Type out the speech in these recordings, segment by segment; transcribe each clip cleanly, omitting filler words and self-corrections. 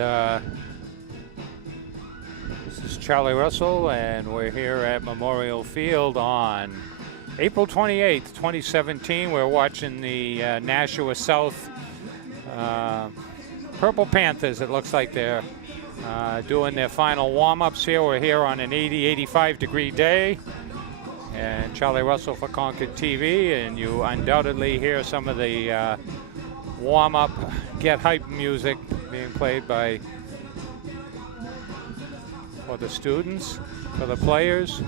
This is Charlie Russell, and we're here at Memorial Field on April 28th, 2017. We're watching the Nashua South Purple Panthers. It looks like they're doing their final warm-ups here. We're here on an 85 degree day. And Charlie Russell for Concord TV, and you undoubtedly hear some of the warm-up, get hype music being played for the students, for the players.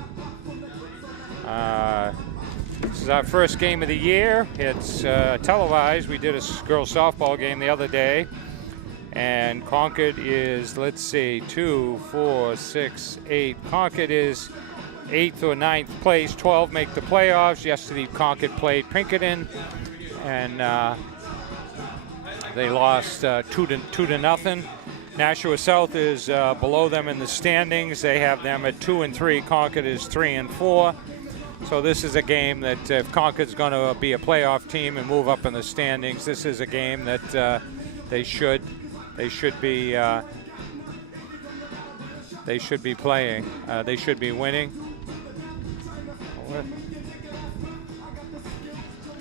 This is our first game of the year. It's televised. We did a girls softball game the other day, and Concord is, let's see, 2, 4, 6, 8. Concord is 8th or 9th place. 12 make the playoffs. Yesterday Concord played Pinkerton, and they lost 2-0. Nashua South is below them in the standings. They have them at 2 and 3. Concord is 3 and 4. So this is a game that if Concord's going to be a playoff team and move up in the standings, this is a game that they should be playing. They should be winning.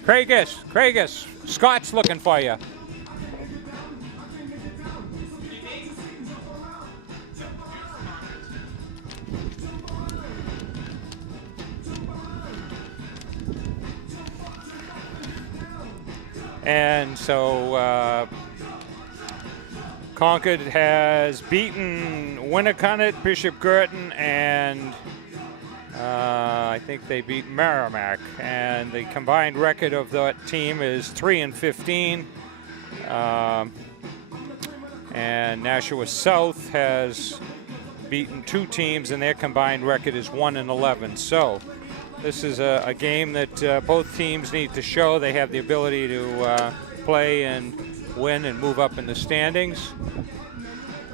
Craigus, Scott's looking for you. And so Concord has beaten Winnicott, Bishop Girton, and I think they beat Merrimack. And the combined record of that team is 3 and 15. And Nashua South has beaten 2 teams, and their combined record is 1 and 11. So this is a game that both teams need to show they have the ability to play and win and move up in the standings.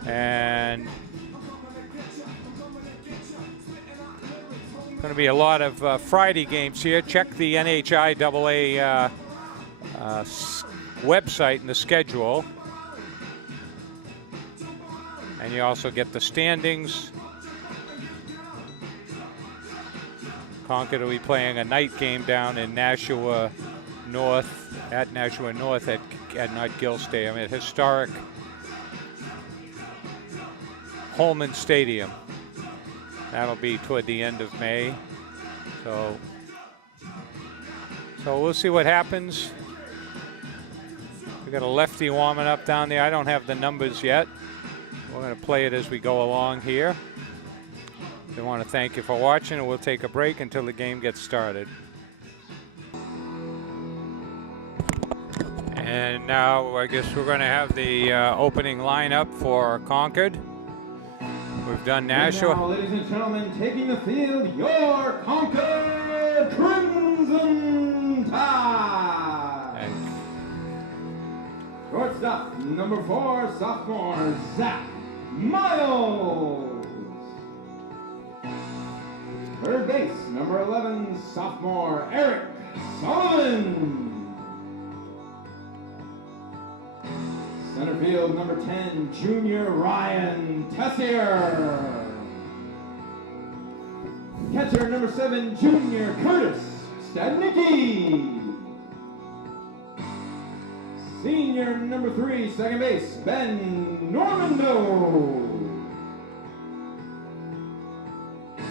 And going to be a lot of Friday games here. Check the NHIAA website and the schedule. And you also get the standings. Concord will be playing a night game down in Nashua North, at not Gill Stadium, at historic Holman Stadium. That'll be toward the end of May. So we'll see what happens. We got a lefty warming up down there. I don't have the numbers yet. We're going to play it as we go along here. I want to thank you for watching, and we'll take a break until the game gets started. And now I guess we're going to have the opening lineup for Concord. We've done Nashua. Now, ladies and gentlemen, taking the field, your Concord Crimson Tide. And shortstop, number 4, sophomore Zach Miles. Third base, number 11, sophomore Eric Solomon. Center field, number 10, junior Ryan Tessier. Catcher, number 7, junior Curtis Stadnicki. Senior, number 3, second base, Ben Normando.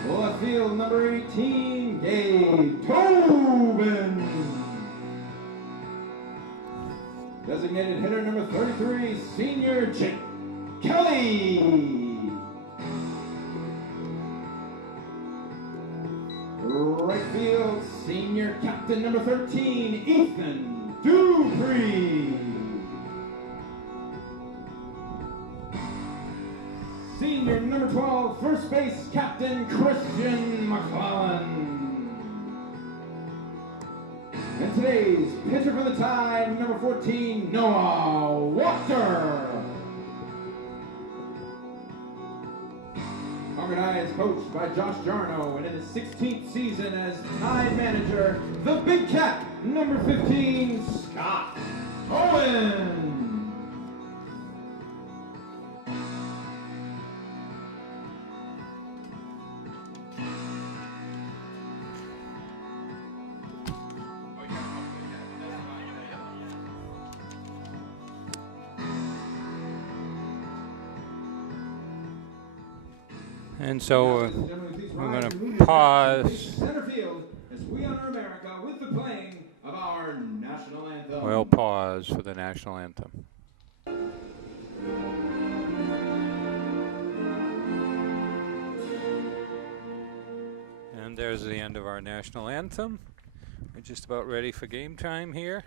Left field, number 18, Gabe Tobin. Designated hitter, number 33, senior Jake Kelly. Right field, senior captain, number 13, Ethan Dupree. Senior number 12, first base captain Christian McClellan. And today's pitcher for the Tide, number 14, Noah Walker. Concord High is coached by Josh Jarno, and in his 16th season as Tide manager, the Big Cat, number 15, Scott Owen. And so Ladies and gentlemen, please we're rise going and move to your pause. center field as we honor America with the playing of our national anthem. We'll pause for the national anthem. And there's the end of our national anthem. We're just about ready for game time here.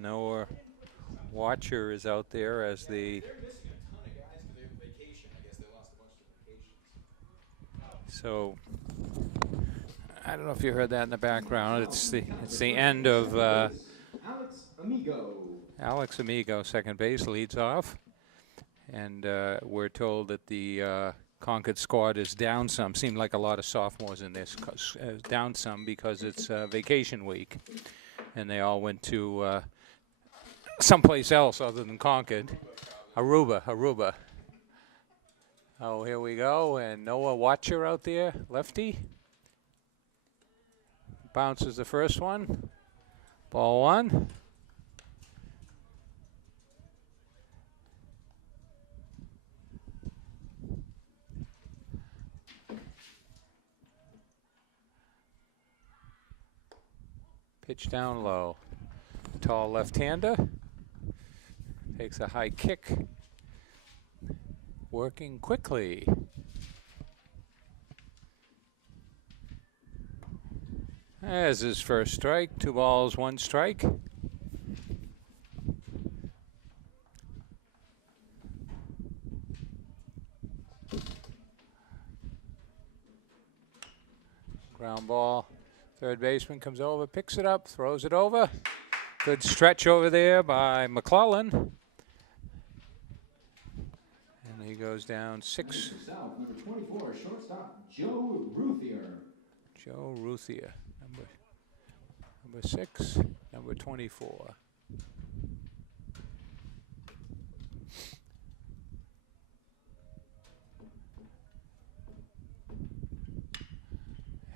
Noah Watcher is out there as the... They're missing a ton of guys for their vacation. I guess they lost a bunch of vacations. So I don't know if you heard that in the background. It's the end of Alex Amigo, second base, leads off, and we're told that the Concord squad is down some. Seemed like a lot of sophomores in this, down some because it's vacation week, and they all went to someplace else other than Concord. Aruba. Oh, here we go, and Noah Watcher out there, lefty. Bounces the first one. Ball one. Pitch down low. Tall left-hander. Takes a high kick. Working quickly. There's his first strike. 2 balls, 1 strike. Ground ball. Third baseman comes over, picks it up, throws it over. Good stretch over there by McClellan. And he goes down 6. South, number 24, shortstop Joe Ruthier. Joe Ruthier, number 6, number 24.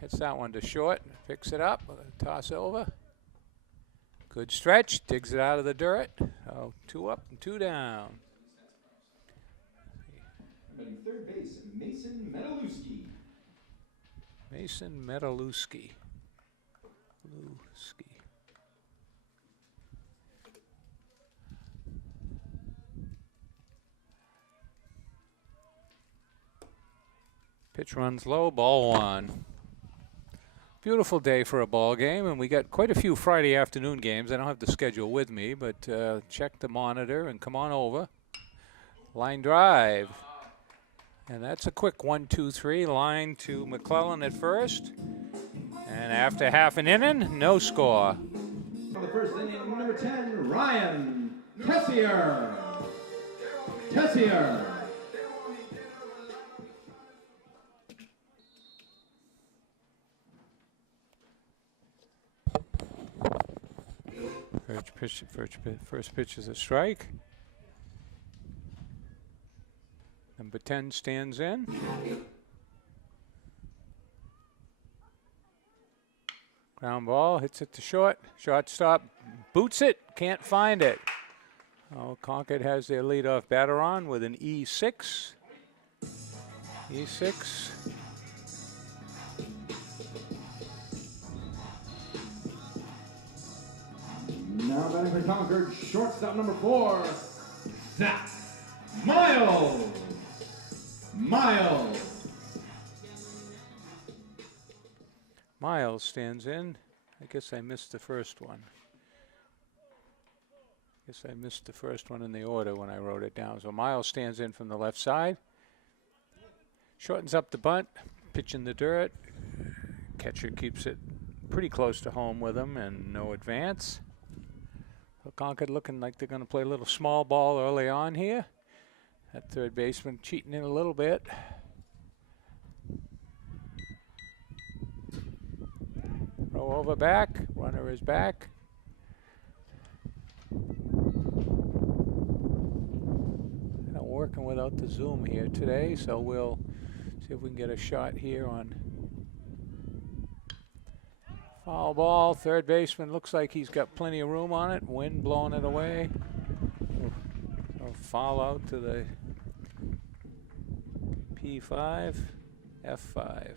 Hits that one to short, picks it up, toss over. Good stretch, digs it out of the dirt. Oh, 2 up and 2 down. Third base, Mason Metalewski. Mason Metalewski. Pitch runs low, ball 1. Beautiful day for a ball game, and we got quite a few Friday afternoon games. I don't have the schedule with me, but check the monitor and come on over. Line drive. And that's a quick 1-2-3 line to McClellan at first. And after half an inning, no score. On the first inning, number 10, Ryan Tessier. First pitch is a strike. Number 10 stands in. Ground ball, hits it to short. Shortstop boots it, can't find it. Oh, Concord has their leadoff batter on with an E6. Now batting for Concord, shortstop number 4, Zach Miles. Miles stands in. I guess I missed the first one. In the order when I wrote it down. So Miles stands in from the left side. Shortens up the bunt. Pitch in the dirt. Catcher keeps it pretty close to home with him and no advance. So Concord looking like they're going to play a little small ball early on here. That third baseman cheating in a little bit. Throw over back. Runner is back. Not working without the zoom here today, so we'll see if we can get a shot here on Foul ball. Third baseman looks like he's got plenty of room on it. Wind blowing it away. So foul out to the P5, F5.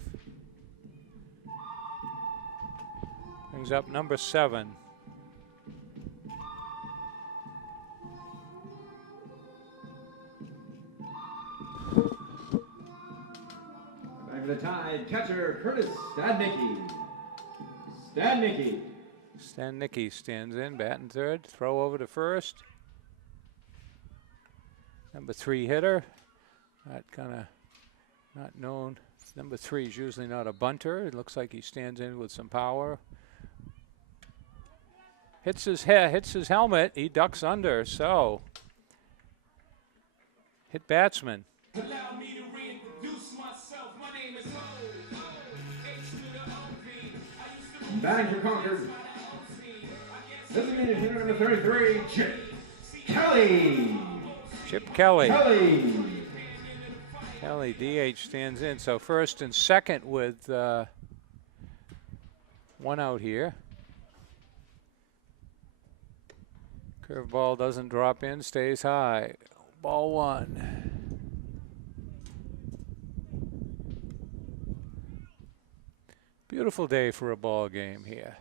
Brings up number 7. Back to the Tide catcher, Curtis Stadnicki stands in, batting third. Throw over to first. Number 3 hitter. Not known. Number 3 is usually not a bunter. It looks like he stands in with some power. Hits his head, hits his helmet. He ducks under. So hit batsman. Allow me to reintroduce myself. My name is Batting for Concord. Designated hitter number 33, Chip Kelly. Kelly, DH stands in. So first and second with 1 out here. Curveball doesn't drop in, stays high. Ball 1. Beautiful day for a ball game here.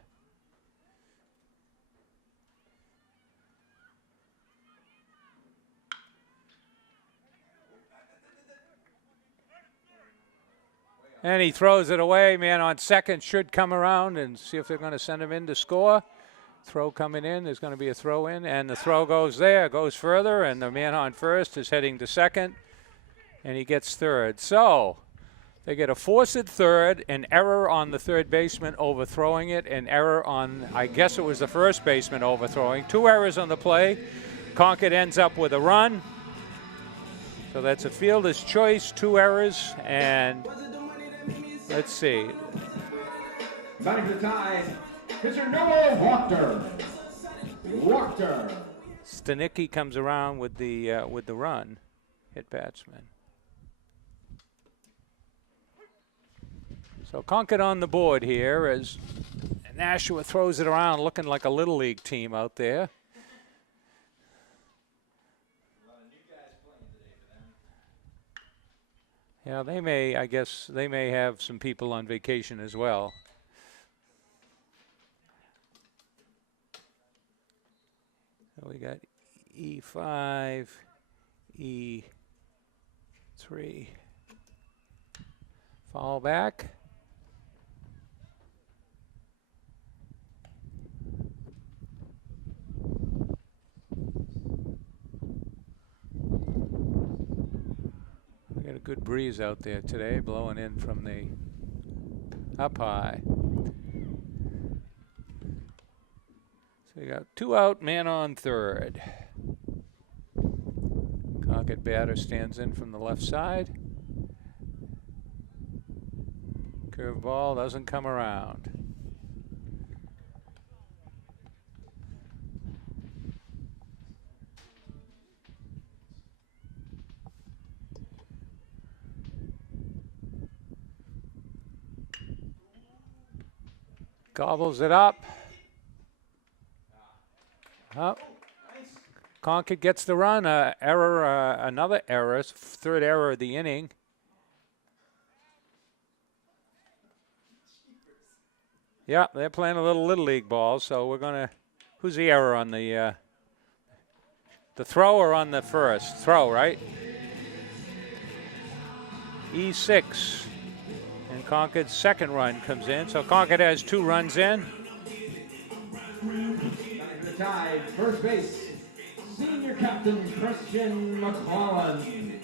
And he throws it away. Man on second should come around and see if they're going to send him in to score. Throw coming in. There's going to be a throw in, and the throw goes there, goes further, and the man on first is heading to second, and he gets third. So they get a force at third, an error on the third baseman overthrowing it, an error on, I guess it was the first baseman overthrowing. 2 errors on the play. Concord ends up with a run. So that's a fielder's choice, 2 errors, and let's see. Batting for the Tide, pitcher Noah Wachter. Stadnicki comes around with the run, hit batsman. So Concord on the board here as Nashua throws it around, looking like a little league team out there. Yeah, they may, I guess, they may have some people on vacation as well. So we got E5, E3. Fall back. We got a good breeze out there today, blowing in from the up high. So you got 2 out, man on third. Concord batter stands in from the left side. Curveball doesn't come around. Gobbles it up. Concord gets the run. Error, another error, 3rd error of the inning. Yeah, they're playing a little league ball, so we're gonna. Who's the error on the throw or on the first throw? Right. E6. And Concord's second run comes in. So Concord has 2 runs in. The Tide, first base, senior captain Christian McClellan.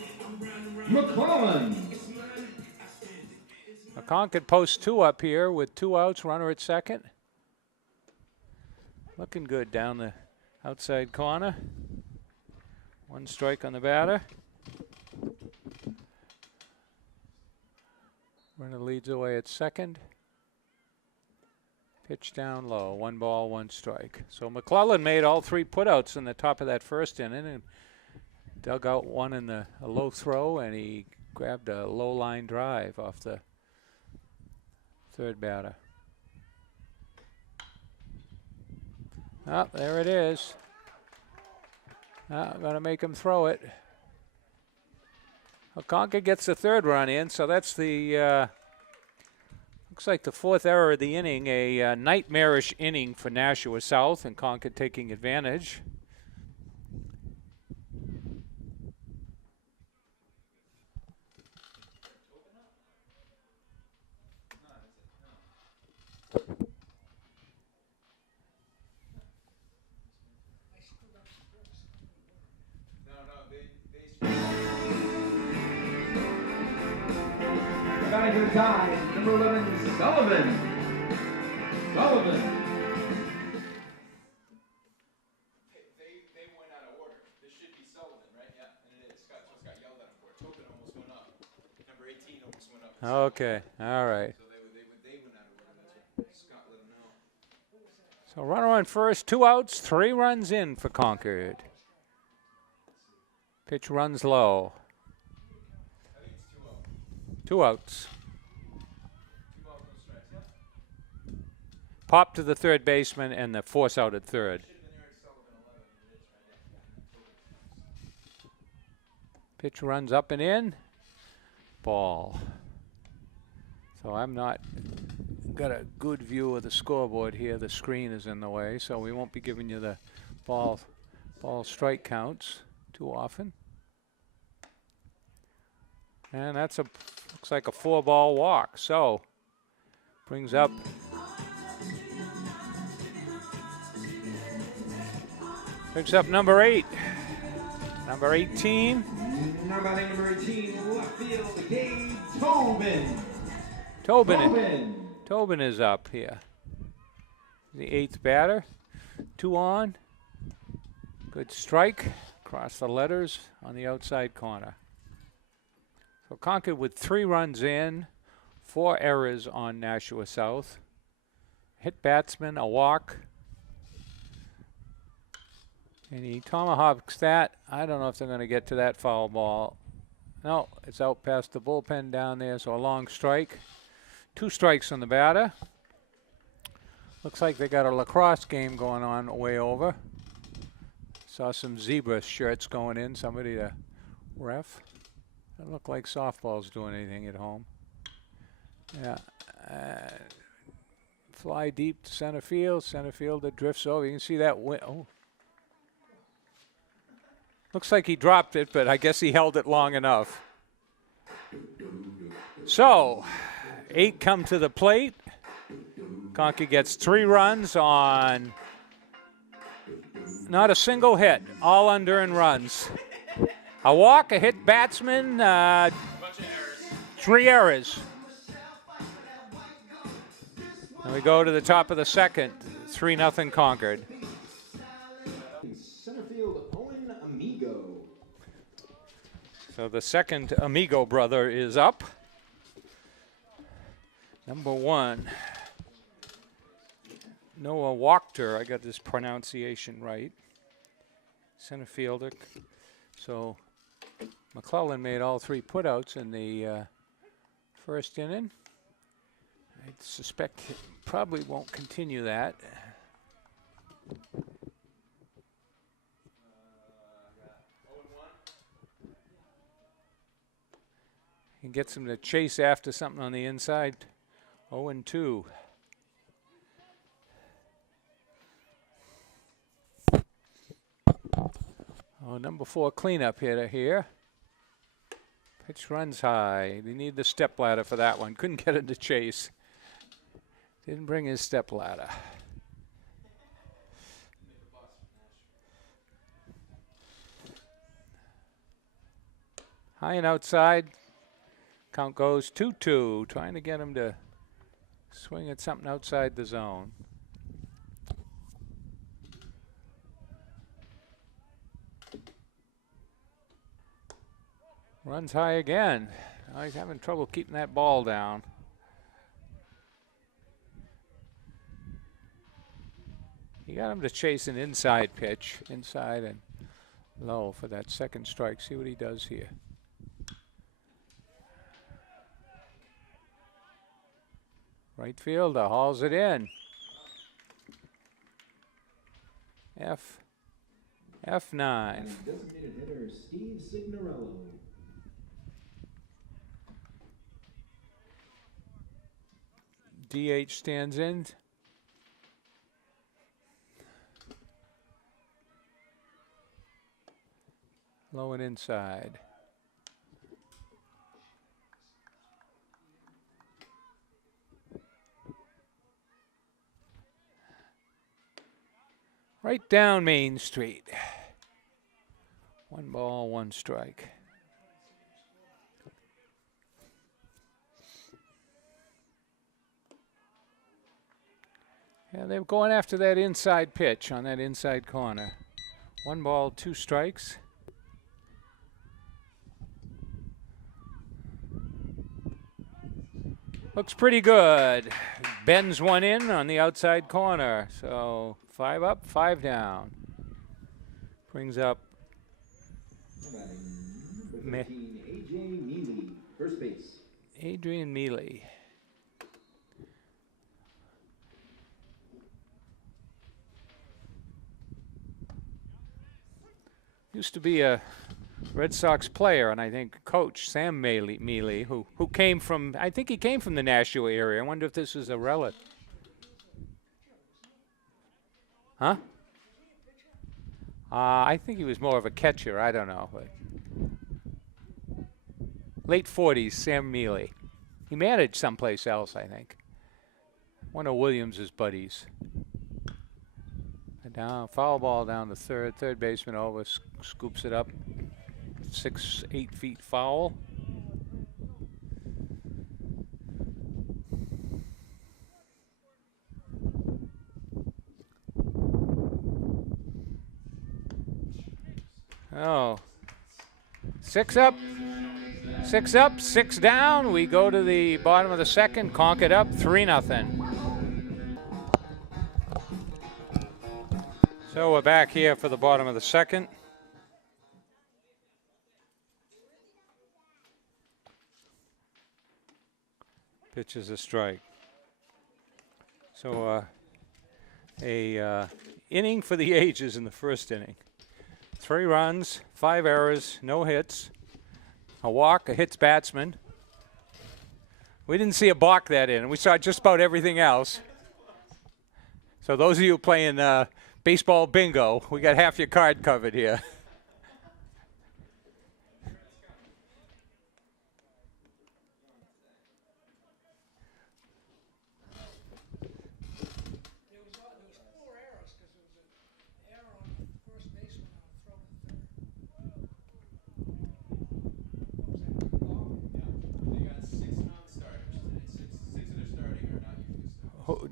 Concord posts 2 up here with 2 outs, runner at second. Looking good down the outside corner. 1 strike on the batter. Runner leads away at second. Pitch down low. 1 ball, 1 strike. So McClellan made all 3 putouts in the top of that first inning and dug out one in a low throw, and he grabbed a low line drive off the third batter. Oh, there it is. Going to make him throw it. Well, Concord gets the third run in, so that's the, looks like the fourth error of the inning, a nightmarish inning for Nashua South, and Concord taking advantage. Batting to the tie, number 11, Sullivan. Sullivan. They went out of order. This should be Sullivan, right? Yeah, and it is. Scott just got yelled at him for it. Tobin almost went up. Number 18 almost went up. Okay, all right. So they went out of order. That's what Scott let him know. So runner on first, 2 outs, 3 runs in for Concord. Pitch runs low. I think it's 2-0. 2 outs. 2 balls, no strikes. Yeah. Pop to the third baseman and the force out at third. Should have been there at Sullivan 11. It is, right? Yeah. Pitch runs up and in. Ball. So I'm not got a good view of the scoreboard here. The screen is in the way, so we won't be giving you the ball strike counts too often. And that's looks like a 4-ball walk. So brings up number 8. Number 18. Number 18, left field, Gabe Tobin. Tobin is up here. The 8th batter. 2 on. Good strike. Across the letters on the outside corner. So Concord with 3 runs in, 4 errors on Nashua South. Hit batsman, a walk. And he tomahawks that. I don't know if they're going to get to that foul ball. No, it's out past the bullpen down there, so a long strike. 2 strikes on the batter. Looks like they got a lacrosse game going on way over. Saw some zebra shirts going in, somebody to ref. Doesn't look like softball's doing anything at home. Yeah. Fly deep to center field that drifts over. You can see that. Oh. Looks like he dropped it, but I guess he held it long enough. So, 8 come to the plate. Concord gets 3 runs on not a single hit, all unearned runs. A walk, a hit batsman, Bunch of errors. 3 errors. And we go to the top of the second, 3-0 Concord. Center field, Owen Amigo. So the second Amigo brother is up. Number 1, Noah Wachter. I got this pronunciation right. Center fielder. So McClellan made all 3 putouts in the first inning. I suspect he probably won't continue that. He gets him to chase after something on the inside. 0-2. Oh, number 4 cleanup hitter here. Pitch runs high. They need the step ladder for that one. Couldn't get it to chase. Didn't bring his step ladder. High and outside. Count goes 2-2. Trying to get him to swing at something outside the zone. Runs high again. Oh, he's having trouble keeping that ball down. He got him to chase an inside pitch, inside and low for that second strike. See what he does here. Right fielder hauls it in. F9. And designated hitter Steve Signorello. DH stands in. Low and inside. Right down Main Street. 1 ball, 1 strike. Yeah, they're going after that inside pitch on that inside corner. 1 ball, 2 strikes. Looks pretty good. Bends one in on the outside corner. So 5 up, 5 down. Brings up Number 13, A.J. Neely, first base. Adrian Mealy. Used to be a Red Sox player, and I think coach, Sam Mealy, who came from, I think he came from the Nashua area. I wonder if this is a relative. Huh? I think he was more of a catcher. I don't know. But late 40s, Sam Mealy. He managed someplace else, I think. One of Williams's buddies. Down, foul ball down to third. Third baseman over, scoops it up. 6, 8 feet foul. Oh. 6 up. 6 up, 6 down. We go to the bottom of the second. Concord up 3-0. So we're back here for the bottom of the second. Pitch is a strike. So inning for the ages in the first inning. 3 runs, 5 errors, no hits, a walk, a hits batsman. We didn't see a balk that in. We saw just about everything else. So those of you playing baseball bingo, we got half your card covered here.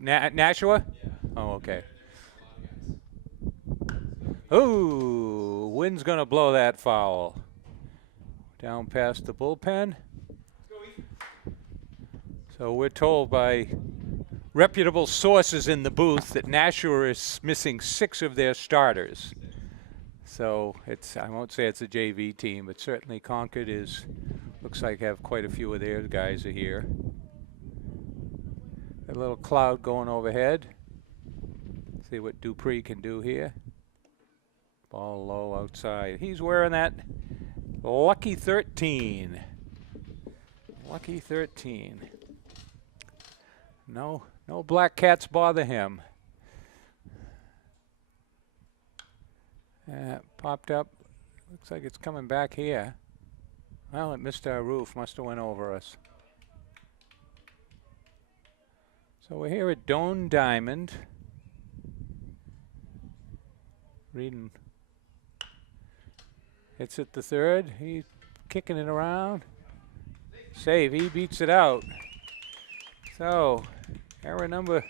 Nashua? Yeah. Oh, okay. Ooh, wind's gonna blow that foul. Down past the bullpen. So we're told by reputable sources in the booth that Nashua is missing 6 of their starters. So it's, I won't say it's a JV team, but certainly Concord is, looks like have quite a few of their guys are here. A little cloud going overhead. See what Dupree can do here. Ball low outside. He's wearing that lucky 13. Lucky 13. No black cats bother him. Popped up. Looks like it's coming back here. Well, it missed our roof. Must have went over us. So we're here at Doane Diamond. Reading. Hits it the third. He's kicking it around. Save. He beats it out. So error number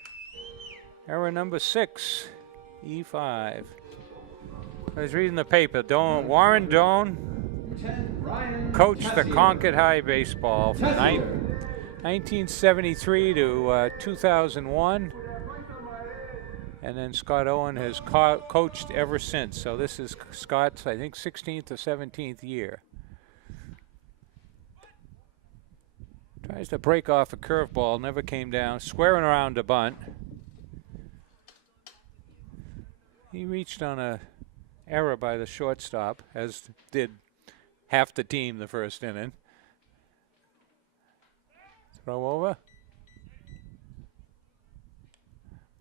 6. E5. I was reading the paper. Warren Doane coached the Concord High baseball from 1973 to 2001, and then Scott Owen has coached ever since. So this is Scott's, I think, 16th or 17th year. Tries to break off a curveball, never came down, squaring around to bunt. He reached on a error by the shortstop, as did half the team the first inning. Throw over.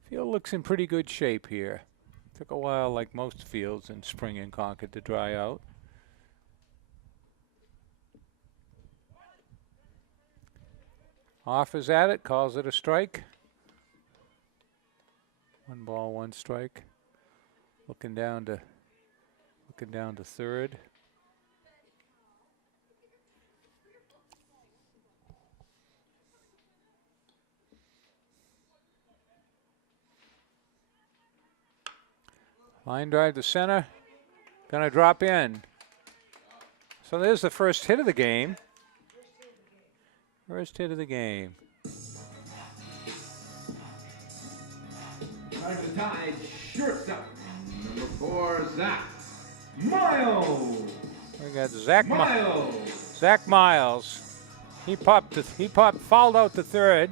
Field looks in pretty good shape here. Took a while, like most fields in spring in Concord, to dry out. Offers at it, calls it a strike. 1 ball, 1 strike. Looking down to third. Line drive to center. Gonna drop in. So there's the first hit of the game. First hit of the game. Out of the Tide, shortstop, number 4, Zach Miles. We got Zach Miles. Zach Miles. He popped, fouled out to third.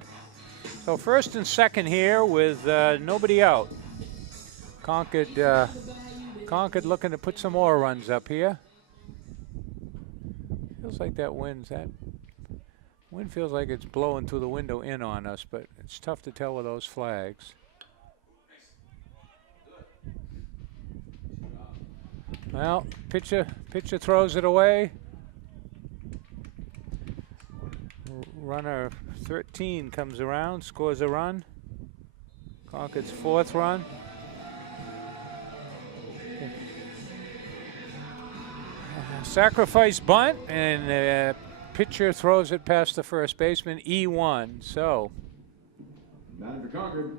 So first and second here with nobody out. Concord looking to put some more runs up here. Feels like that wind feels like it's blowing through the window in on us, but it's tough to tell with those flags. Well, pitcher throws it away. Runner 13 comes around, scores a run. Concord's 4th run. Sacrifice bunt, and pitcher throws it past the first baseman, E1. So, Batting for Concord,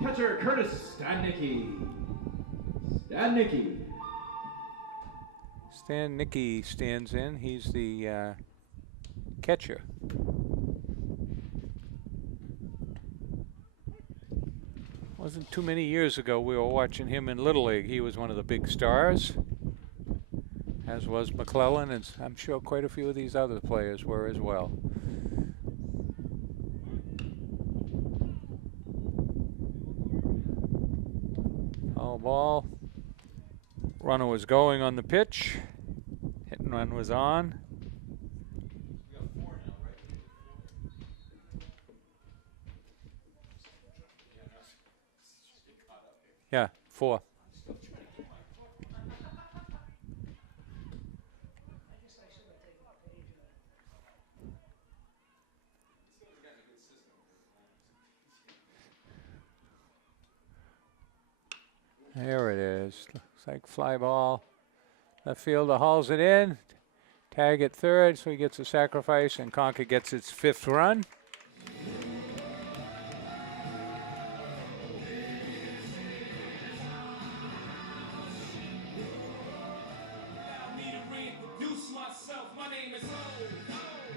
catcher Curtis Stadnicki. Stan Nicky stands in. He's the catcher. Wasn't too many years ago we were watching him in Little League. He was one of the big stars, as was McClellan, and I'm sure quite a few of these other players were as well. Foul ball. Runner was going on the pitch. Hit and run was on. We got 4 now, right? Yeah, 4. There it is. Looks like fly ball. Left fielder hauls it in. Tag at third, so he gets a sacrifice, and Concord gets its 5th run.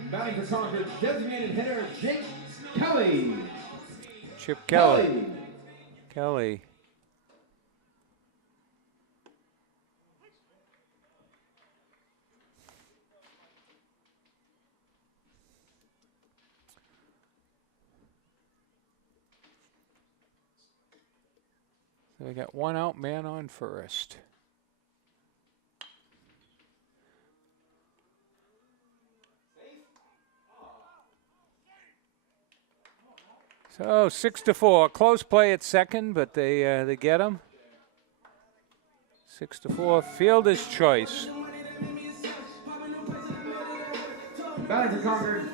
Batting for Concord, designated hitter Jake Kelly. Chip Kelly. Kelly. So we got 1 out, man on first. So 6-4, close play at second, but they get him. 6-4, fielder's choice. Batting for Concord,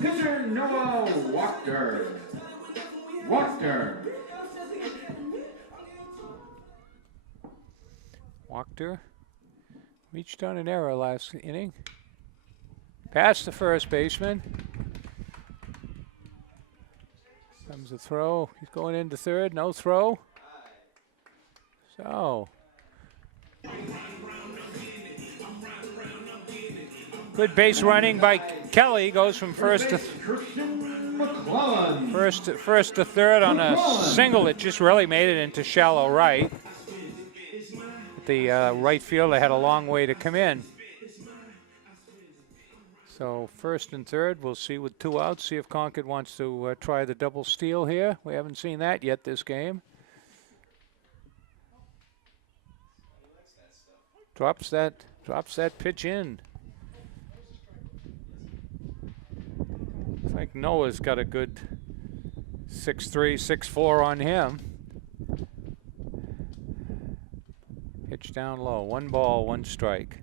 pitcher Noah Wachter. Wachter reached on an error last inning. Past the first baseman. Comes the throw. He's going into third. No throw. So. Good base running by Kelly. Goes from first to third on a single that just really made it into shallow right. The right fielder had a long way to come in. So first and third, we'll see with 2 outs, see if Concord wants to try the double steal here. We haven't seen that yet this game. drops that pitch in. Looks like Noah's got a good 6'3", 6'4" on him. Pitch down low. 1 ball, 1 strike.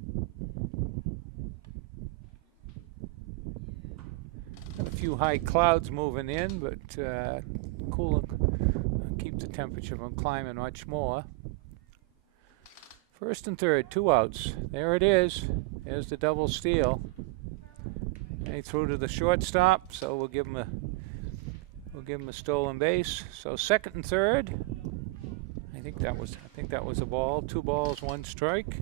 Got a few high clouds moving in, but cool. Keep the temperature from climbing much more. First and third, 2 outs. There it is. There's the double steal. And he threw to the shortstop, so we'll give him a stolen base. So second and third. I think that was a ball. 2 balls, 1 strike.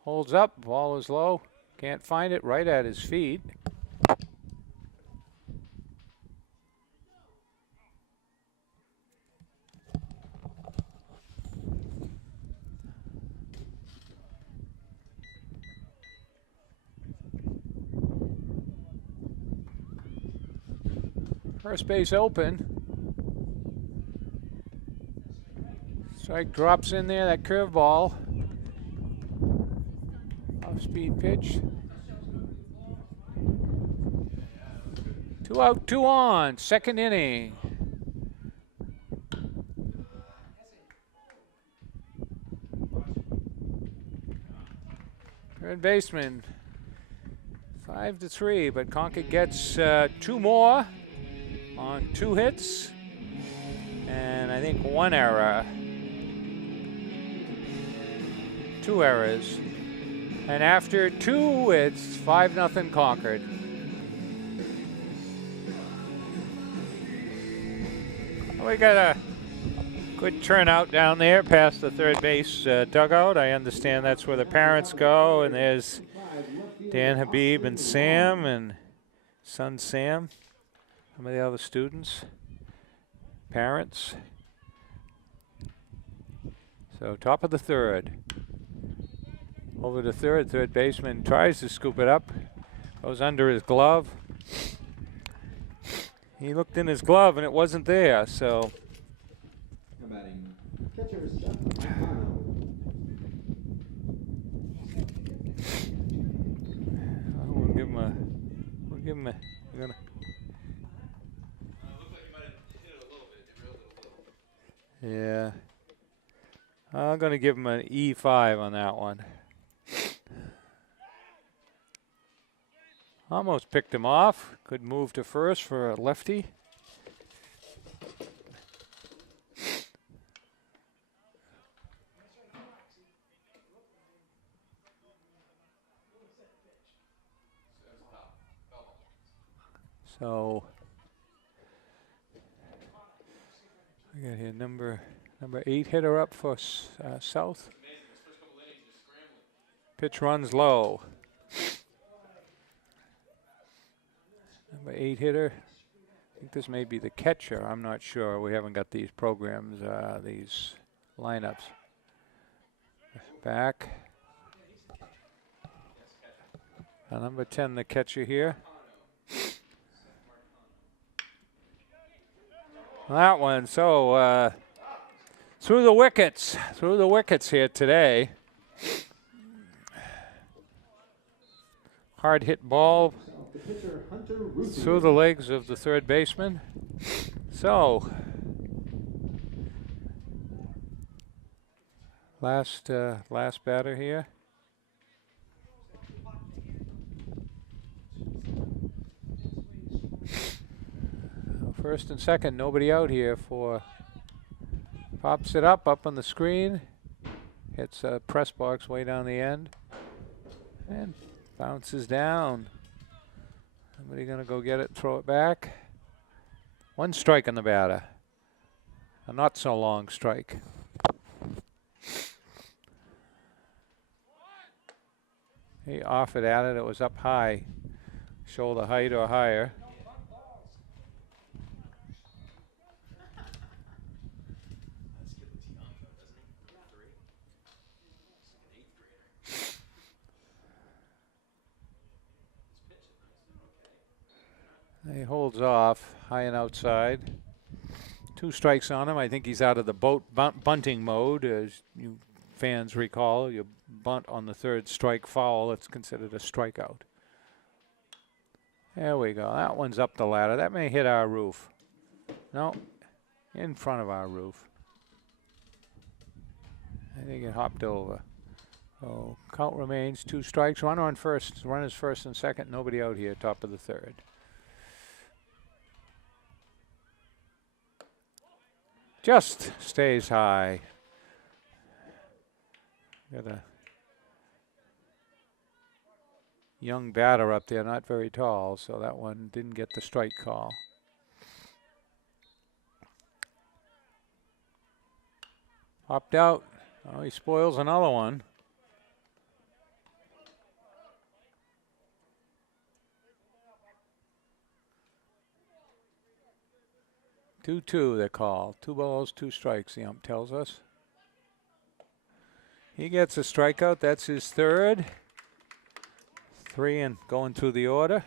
Holds up. Ball is low. Can't find it. Right at his feet. First base open. Strike drops in there, that curveball. Off-speed pitch. 2 out, 2 on, second inning. Third baseman, 5-3, but Concord gets 2 more. On 2 hits, and I think 1 error. 2 errors. And after 2, it's 5-0 Concord. We got a good turnout down there past the third base dugout. I understand that's where the parents go, and there's Dan Habib and Sam and son Sam. Some of the other students, parents. So top of the third. Over to third. Third baseman tries to scoop it up. Goes under his glove. He looked in his glove and it wasn't there, so. We'll give him a, we're gonna. Yeah, I'm going to give him an E5 on that one. Almost picked him off. Could move to first for a lefty. So I got here number 8 hitter up for South. Pitch runs low. Number 8 hitter. I think this may be the catcher. I'm not sure. We haven't got these programs, these lineups. Back. Number 10, the catcher here. That one, so through the wickets here today. Hard hit ball through the legs of the third baseman. So last batter here. First and second, nobody out here for. Pops it up on the screen. Hits a press box way down the end. And bounces down. Somebody gonna go get it, throw it back. 1 strike on the batter. A not so long strike. He offered at it, it was up high. Shoulder height or higher. He holds off, high and outside. 2 strikes on him. I think he's out of the bunting mode. As you fans recall, you bunt on the 3rd strike foul. It's considered a strikeout. There we go. That one's up the ladder. That may hit our roof. No, in front of our roof. I think it hopped over. So count remains 2 strikes. Runner on first. Runners first and second. Nobody out here. Top of the 3rd. Just stays high. Got a young batter up there, not very tall, so that one didn't get the strike call. Hopped out. Oh, he spoils another one. Two, they call. 2 balls, 2 strikes, the ump tells us. He gets a strikeout. That's his 3rd. 3 and going through the order.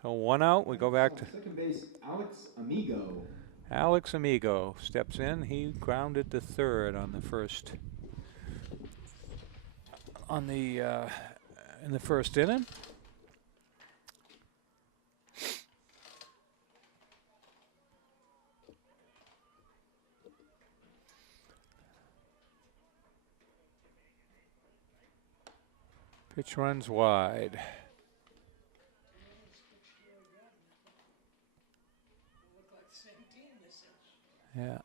So 1 out. We go back to second base, Alex Amigo. Alex Amigo steps in. He grounded to 3rd on the first. In the first inning. Pitch runs wide. Yeah.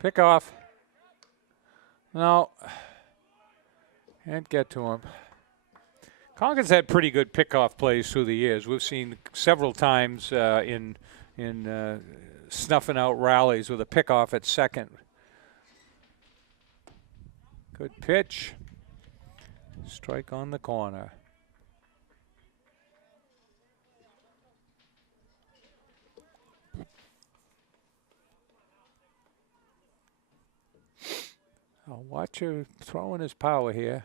Pick off. No. Can't get to him. Concord's had pretty good pickoff plays through the years. We've seen several times in snuffing out rallies with a pickoff at second. Good pitch. Strike on the corner. I'll watch you throwing his power here.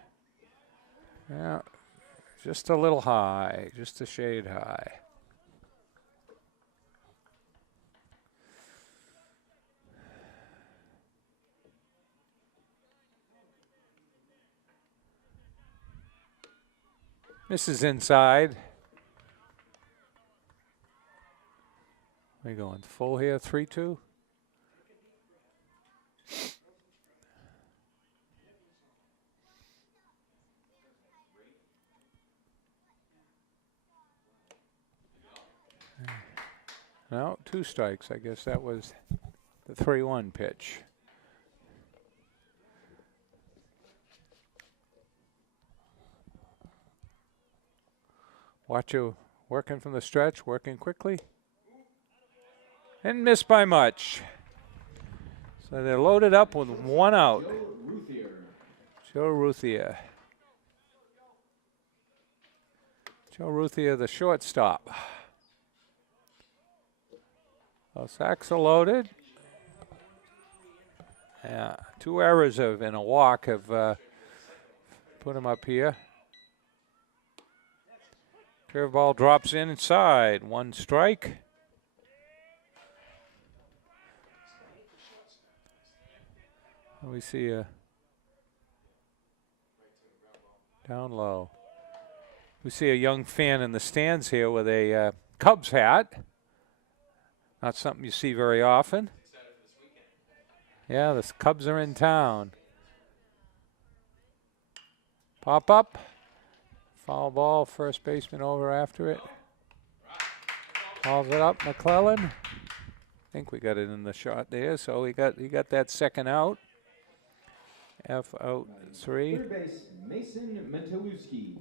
Yeah, just a little high, just a shade high. Misses inside. We going full here, 3-2. No, 2 strikes. I guess that was the 3-1 pitch. Watch you working from the stretch, working quickly. And missed by much. So they're loaded up with 1 out. Joe Ruthier. Joe Ruthier, the shortstop. So sacks are loaded. Yeah, 2 errors in a walk have put him up here. Curveball drops in inside. 1 strike. We see a down low. We see a young fan in the stands here with a Cubs hat. Not something you see very often. Yeah, the Cubs are in town. Pop up. Foul ball, first baseman over after it. Calls it up, McClellan. I think we got it in the shot there, so he got that second out. F out 3. Third base, Mason Mentalewski.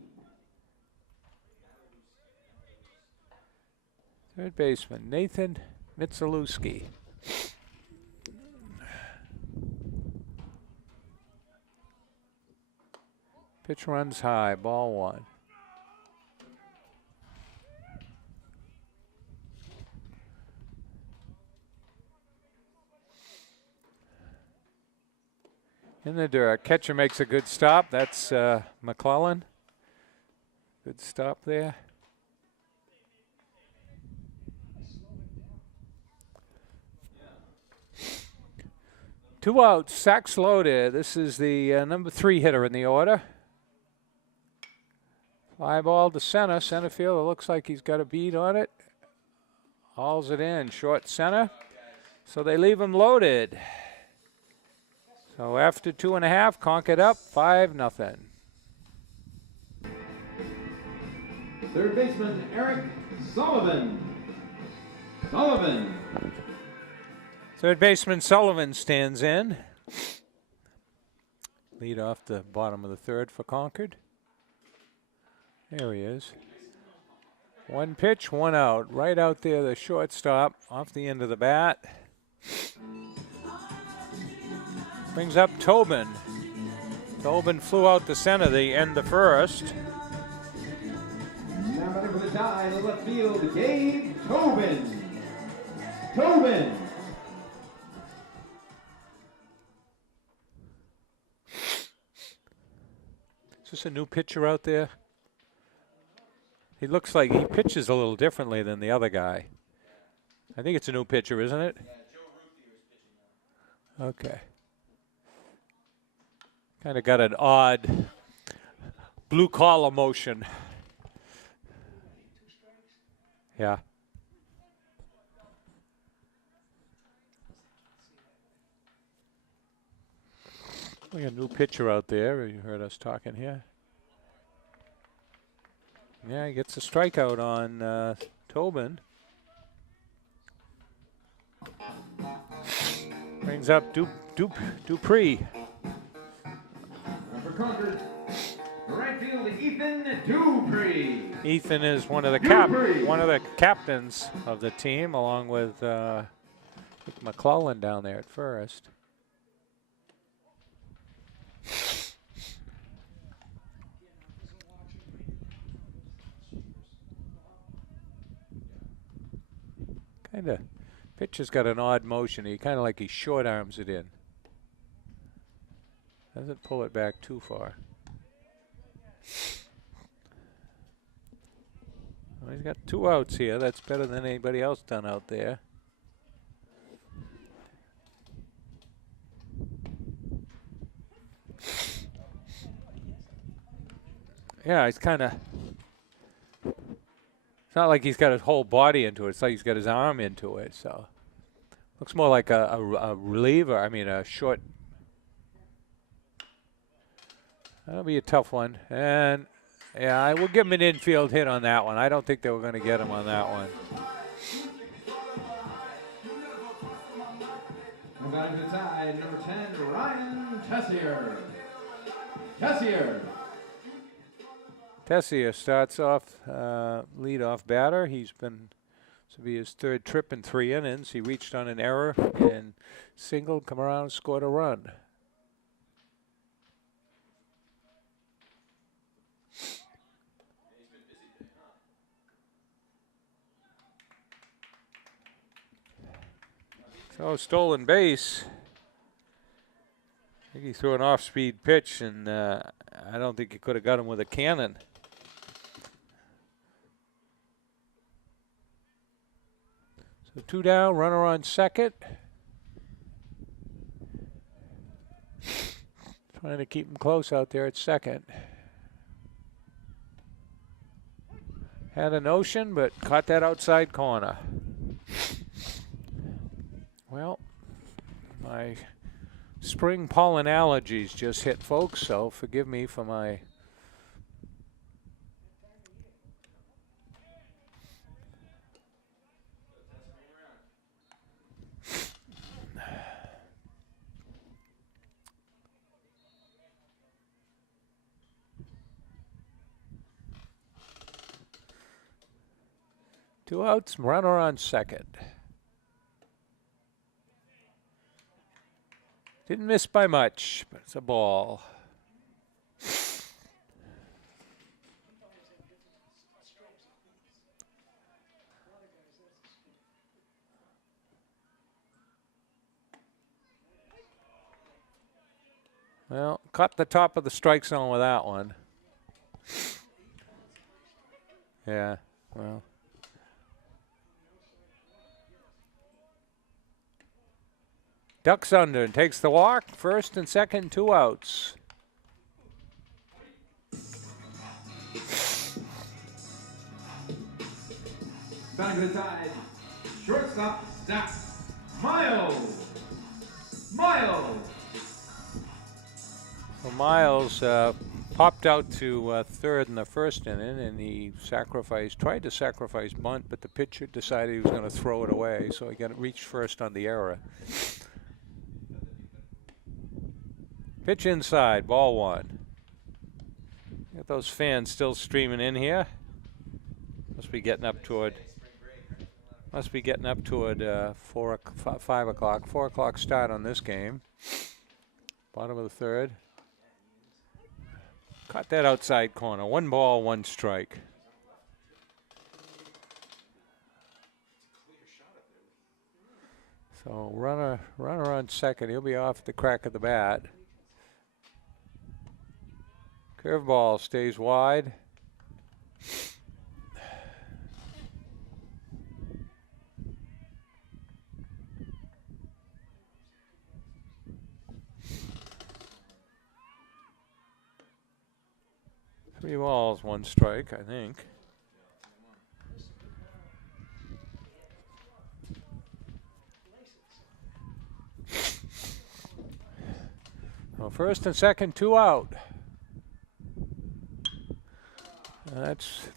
Third baseman, Nathan Mitsalewski. Pitch runs high, ball 1. In the dirt. Catcher makes a good stop. That's McClellan. Good stop there. 2 outs, sacks loaded. This is the number 3 hitter in the order. Fly ball to center. Center field, it looks like he's got a beat on it. Hauls it in, short center. So they leave him loaded. So after 2.5, Concord up 5-0. Third baseman, Eric Sullivan. Third baseman Sullivan stands in. Lead off the bottom of the third for Concord. There he is. 1 pitch, 1 out. Right out there, the shortstop off the end of the bat. Brings up Tobin. Tobin flew out the center, the end the first. Now batting for the tie in the left field, Gabe Tobin. Is this a new pitcher out there? He looks like he pitches a little differently than the other guy. I think it's a new pitcher, isn't it? Yeah, Joe Ruthie was pitching now. Okay. Kind of got an odd blue collar motion. Yeah. We got a new pitcher out there. You heard us talking here. Yeah, he gets a strikeout on Tobin. Brings up Dupree. For Concord, right field, Ethan Dupree. Ethan is one of the captains of the team, along with McClellan down there at first. Kind of, pitcher's got an odd motion. He kind of like he short arms it in. Doesn't pull it back too far. Well, he's got 2 outs here. That's better than anybody else done out there. Yeah, he's kind of. It's not like he's got his whole body into it. It's like he's got his arm into it. So looks more like a reliever. I mean, a short. That'll be a tough one. And yeah, I will give him an infield hit on that one. I don't think they were going to get him on that one. Batting for the tie, number 10, Ryan Tessier starts off leadoff batter. He's been, this will be his 3rd trip in 3 innings. He reached on an error and singled, come around and scored a run. So stolen base. I think he threw an off-speed pitch, and I don't think he could have got him with a cannon. So 2 down, runner on second. Trying to keep him close out there at second. Had a notion, but caught that outside corner. Well, my spring pollen allergies just hit, folks, so forgive me for my two outs, runner on second. Didn't miss by much, but it's a ball. Well, caught the top of the strike zone with that one. Yeah, well. Ducks under and takes the walk. First and second, 2 outs. Batting for the Tide, shortstop, Zach Miles. So Miles popped out to third in the first inning, and he tried to sacrifice bunt, but the pitcher decided he was going to throw it away, so he reached first on the error. Pitch inside, ball 1. Got those fans still streaming in here. Must be getting up toward 5 o'clock. 4 o'clock start on this game. Bottom of the third. Caught that outside corner. 1 ball, 1 strike. So runner on second. He'll be off the crack of the bat. Curveball stays wide. Three balls, 1 strike, I think. Well, first and second, 2 out.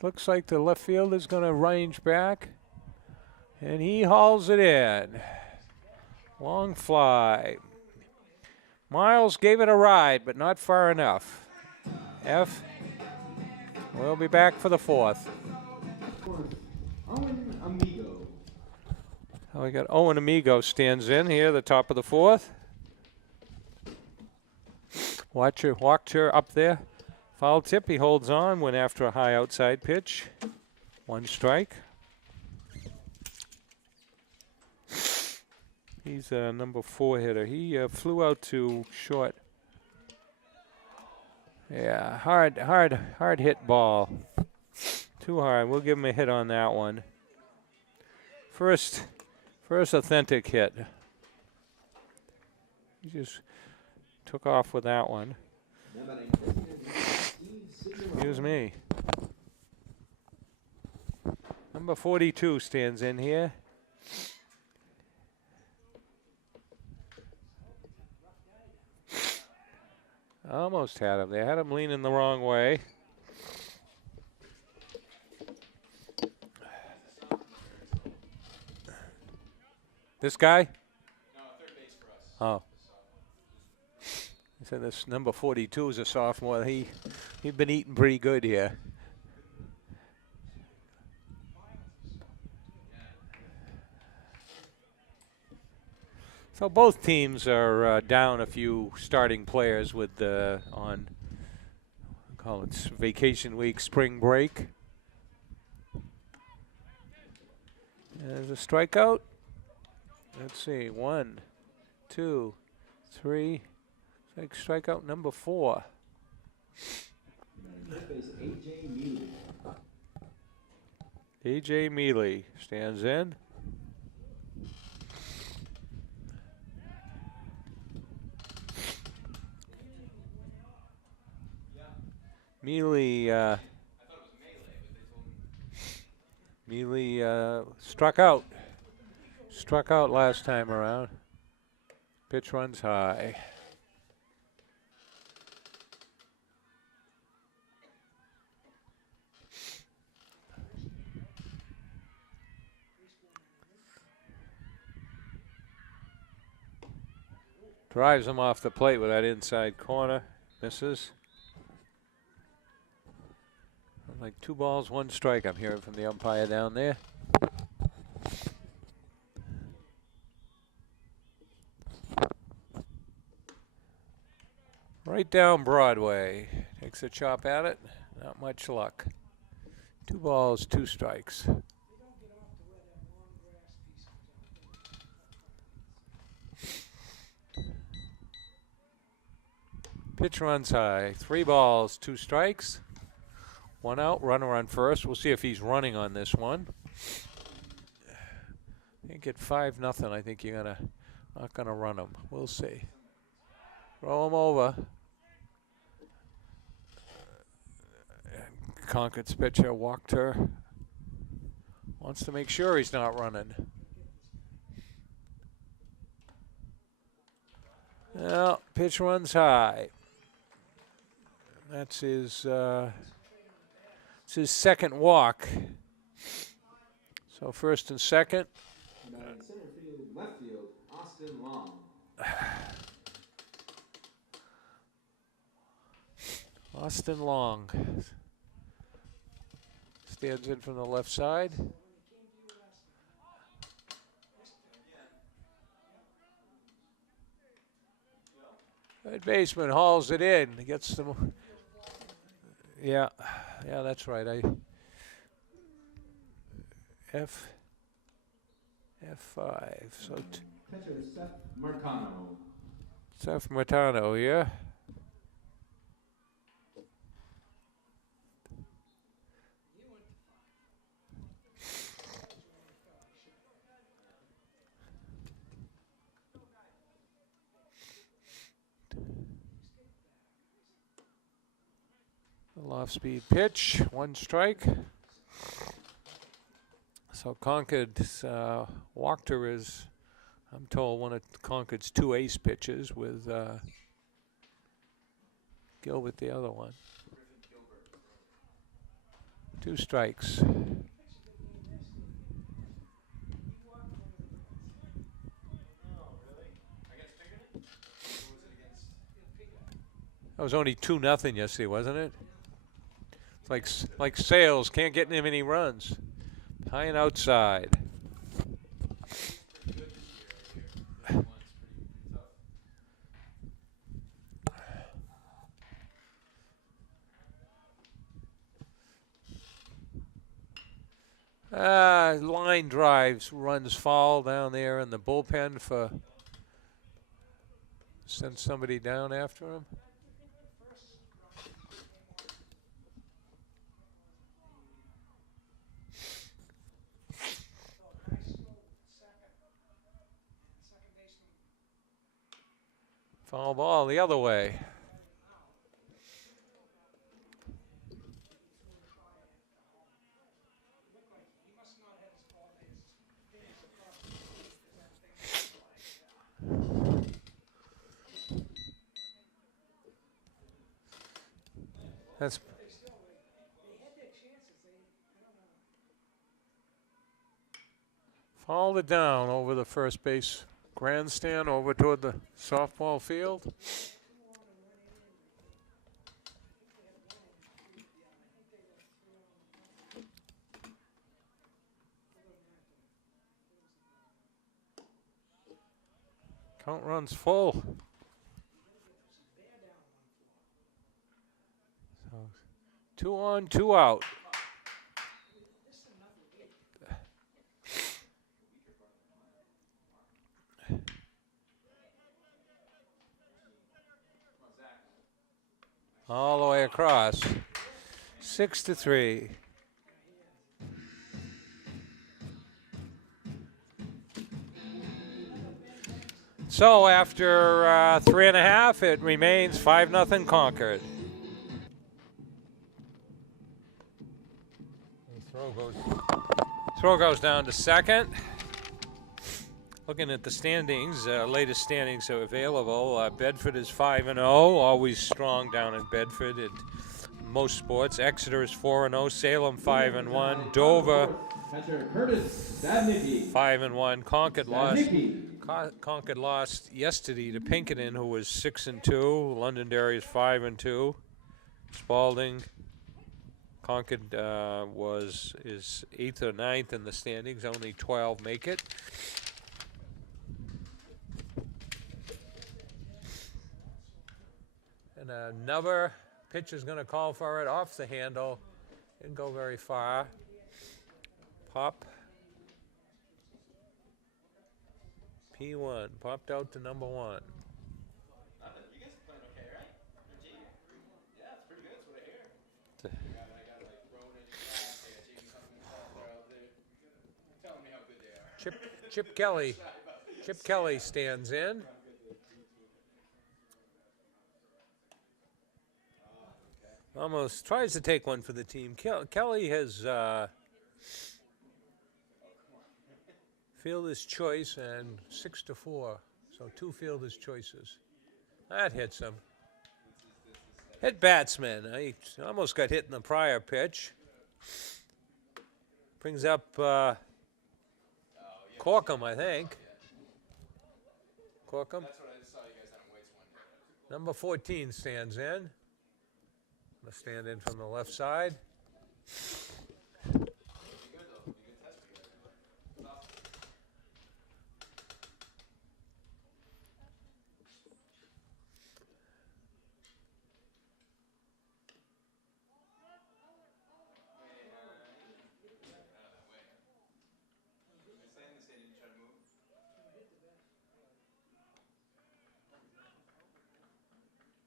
Looks like the left fielder's going to range back, and he hauls it in. Long fly. Miles gave it a ride, but not far enough. F. We'll be back for the 4th. Owen Amigo. Oh, we got Owen Amigo stands in here, the top of the 4th. Walked her up there. Foul tip, he holds on, went after a high outside pitch. 1 strike. He's a number 4 hitter. He flew out to short. Yeah, hard hit ball. Too hard. We'll give him a hit on that one. First authentic hit. He just took off with that one. Excuse me. Number 42 stands in here. Almost had him. They had him leaning the wrong way. This guy? No, third base for us. Oh. He said this number 42 is a sophomore. He'd been eating pretty good here. So both teams are down a few starting players with on call it vacation week, spring break. There's a strikeout. Let's see, 1, 2, 3. Strikeout number 4. A.J. Mealy stands in. Mealy struck out. Struck out last time around. Pitch runs high. Drives him off the plate with that inside corner. Misses. Like 2 balls, 1 strike. I'm hearing from the umpire down there. Right down Broadway. Takes a chop at it. Not much luck. 2 balls, 2 strikes. Pitch runs high. 3 balls, 2 strikes. 1 out, runner on first. We'll see if he's running on this one. I think at 5-0, I think you're going to Not going to run him. We'll see. Throw him over. Concord's pitcher, Wachter, wants to make sure he's not running. Well, pitch runs high. That's his it's his second walk. So first and second. Batting center field, left field, Austin Long. Austin Long stands in from the left side. Third baseman hauls it in. He gets some. Yeah, that's right. F5. So Catcher Seth Marcano. Seth Martano, yeah. Off-speed pitch, 1 strike. So Concord's Wachter is, I'm told, one of Concord's 2 ace pitches with Gilbert the other one. 2 strikes. That was only 2-0 yesterday, wasn't it? Like Sales, can't get him any runs. High and outside. Line drives, runs foul down there in the bullpen for send somebody down after him. Foul ball the other way. That's fouled it down over the first base grandstand over toward the softball field. Count runs full. So 2 on, 2 out. All the way across. 6-3. So after 3.5, it remains 5-0 Concord. Throw goes down to second. Looking at the standings, latest standings are available. Bedford is 5-0, always strong down in Bedford in most sports. Exeter is 4-0, Salem 5-1, Dover 5-1. Concord lost yesterday to Pinkerton, who was 6-2. Londonderry is 5-2. Spalding, Concord is 8th or 9th in the standings. Only 12 make it. And another pitcher's going to call for it off the handle. Didn't go very far. Pop. P1 popped out to number 1. You guys are playing okay, right? Your team? Yeah, it's pretty good. That's what I hear. I got like Ronan and Cass. I got Jamie Huffman. They're out there telling me how good they are. Chip Kelly. Chip Kelly stands in. Almost tries to take one for the team. Kelly has fielder's choice and 6-4. So 2 fielder's choices. That hits him. Hit batsman. He almost got hit in the prior pitch. Brings up Corkum, I think. Corkum. That's what I just saw you guys having weights one day. Number 14 stands in. Gonna stand in from the left side. Be good though. Be a good test for you guys. Awesome.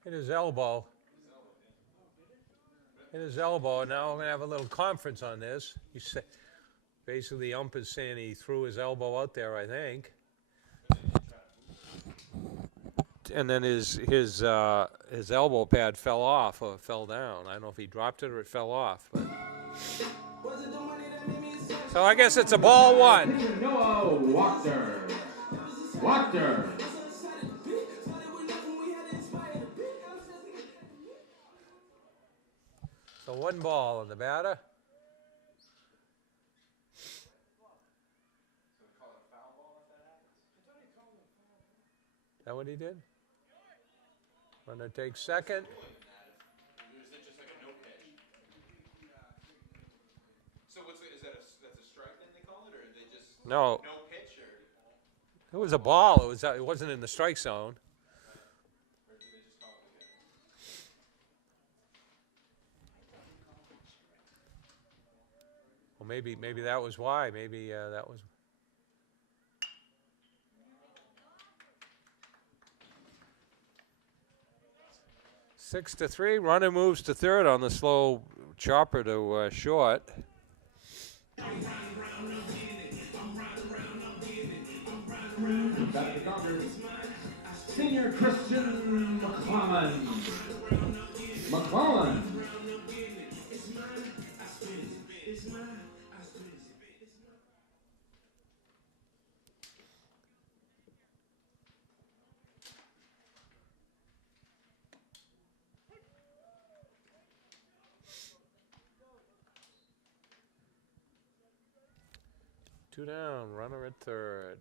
Hit his elbow. Hit his elbow. Now we're going to have a little conference on this. Basically, the ump is saying he threw his elbow out there, I think. And then his elbow pad fell off or fell down. I don't know if he dropped it or it fell off. But. So I guess it's a ball 1. Noah Wachter. Wachter. So 1 ball on the batter. Is that what he did? Runner takes second. Is it just like a no pitch? So is that that's a strike then they call it, or they just No, no pitch, or it was a ball. It wasn't in the strike zone. do they just call it again? Well, maybe that was why. Maybe that was. Six to 3. Runner moves to third on the slow chopper to short. Back to Concord. Senior Christian McClellan. McClellan. Two down, runner at third.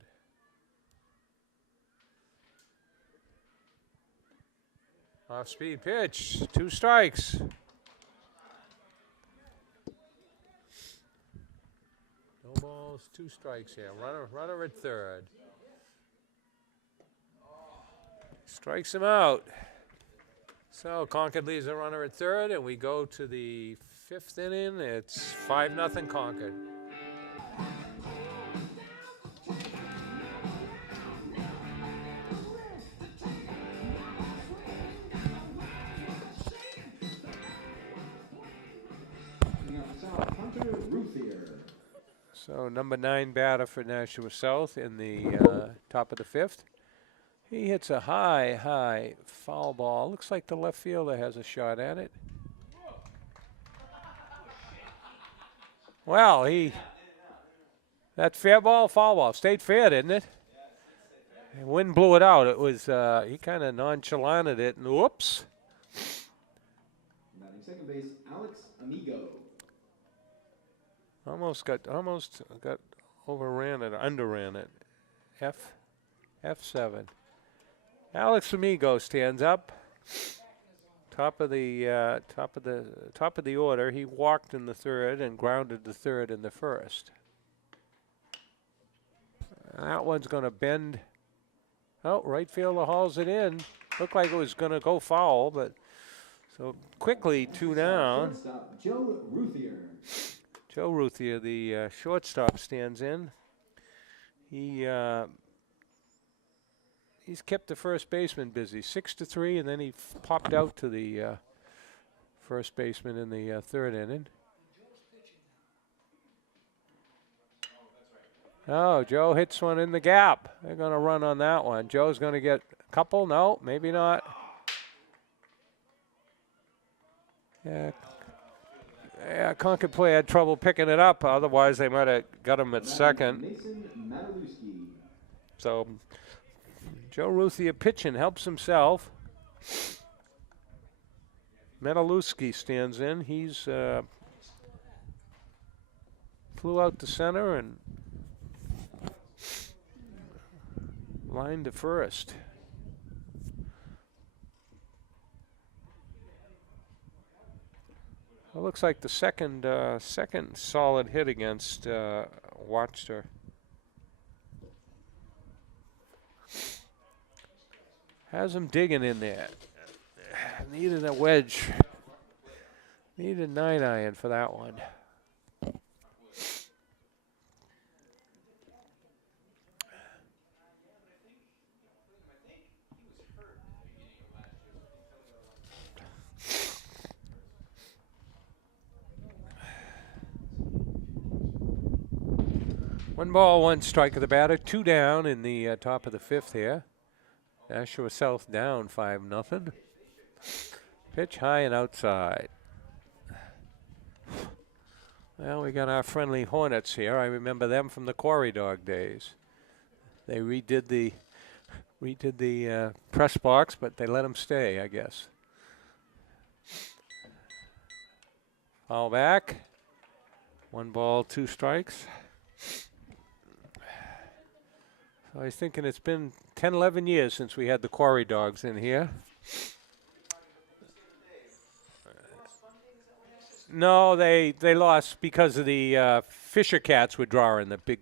Off-speed pitch, 2 strikes. No balls, 2 strikes here. Runner at third. Strikes him out. So Concord leaves a runner at third, and we go to the 5th inning. It's 5-0 Concord. So number 9 batter for Nashua South in the top of the 5th. He hits a high foul ball. Looks like the left fielder has a shot at it. Well, that fair ball, foul ball, stayed fair, didn't it? The wind blew it out. It was he kind of nonchalanted it, and whoops. Batting second base, Alex Amigo. Almost got overran it, underran it. F7. Alex Amigo stands up. Top of the order. He walked in the 3rd and grounded the 3rd in the 1st. That one's going to bend. Oh, right fielder hauls it in. Looked like it was going to go foul, but so quickly 2 down. Shortstop, Joe Ruthier. Joe Ruthier, the shortstop, stands in. He's kept the first baseman busy. 6-3, and then he popped out to the first baseman in the 3rd inning. Oh, Joe hits one in the gap. They're going to run on that one. Joe's going to get a couple. No, maybe not. Yeah, Concord play had trouble picking it up. Otherwise, they might have got him at second. So Joe Ruthia pitching helps himself. Metalewski stands in. He's flew out to center and line to first. It looks like the second solid hit against Watcher. Has him digging in there. Needed a wedge. Needed 9-iron for that one. One ball, one strike of the batter. 2 down in the top of the 5th here. Nashua South down 5-0. Pitch high and outside. Well, we got our friendly Hornets here. I remember them from the Quarry Dog days. They redid the press box, but they let them stay, I guess. Foul back. 1 ball, 2 strikes. So I was thinking it's been 10, 11 years since we had the Quarry Dogs in here. No, they lost because of the Fisher Cats were drawing the big.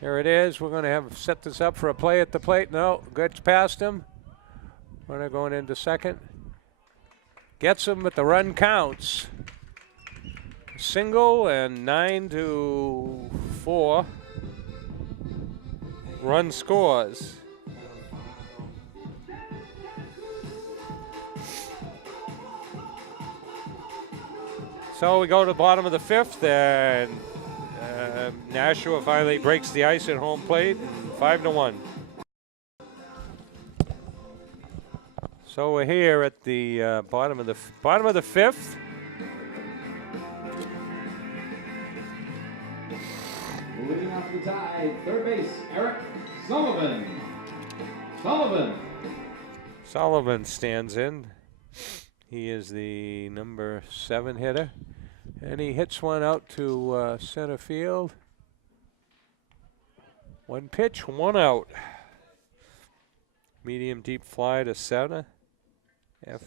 Here it is. We're going to have set this up for a play at the plate. No, gets past him. Runner going into second. Gets him, but the run counts. Single and 9-4. Run scores. So we go to the bottom of the 5th, and Nashua finally breaks the ice at home plate, and 5-1. So we're here at the bottom of the 5th. Leading off the tie, third base, Eric Sullivan. Sullivan stands in. He is the number 7 hitter. And he hits one out to center field. 1 pitch, 1 out. Medium deep fly to center. F.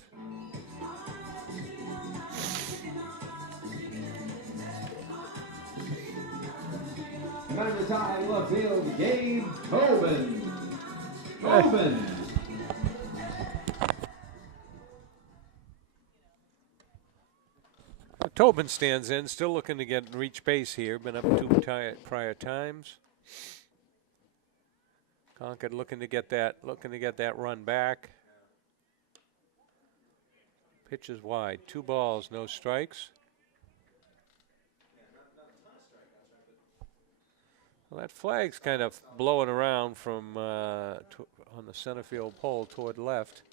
Coming to the tie, left field, Gabe Tobin. Tobin stands in, still looking to reach base here. Been up 2 prior times. Concord looking to get that run back. Pitch is wide. 2 balls, no strikes. Well, that flag's kind of blowing around from on the center field pole toward left.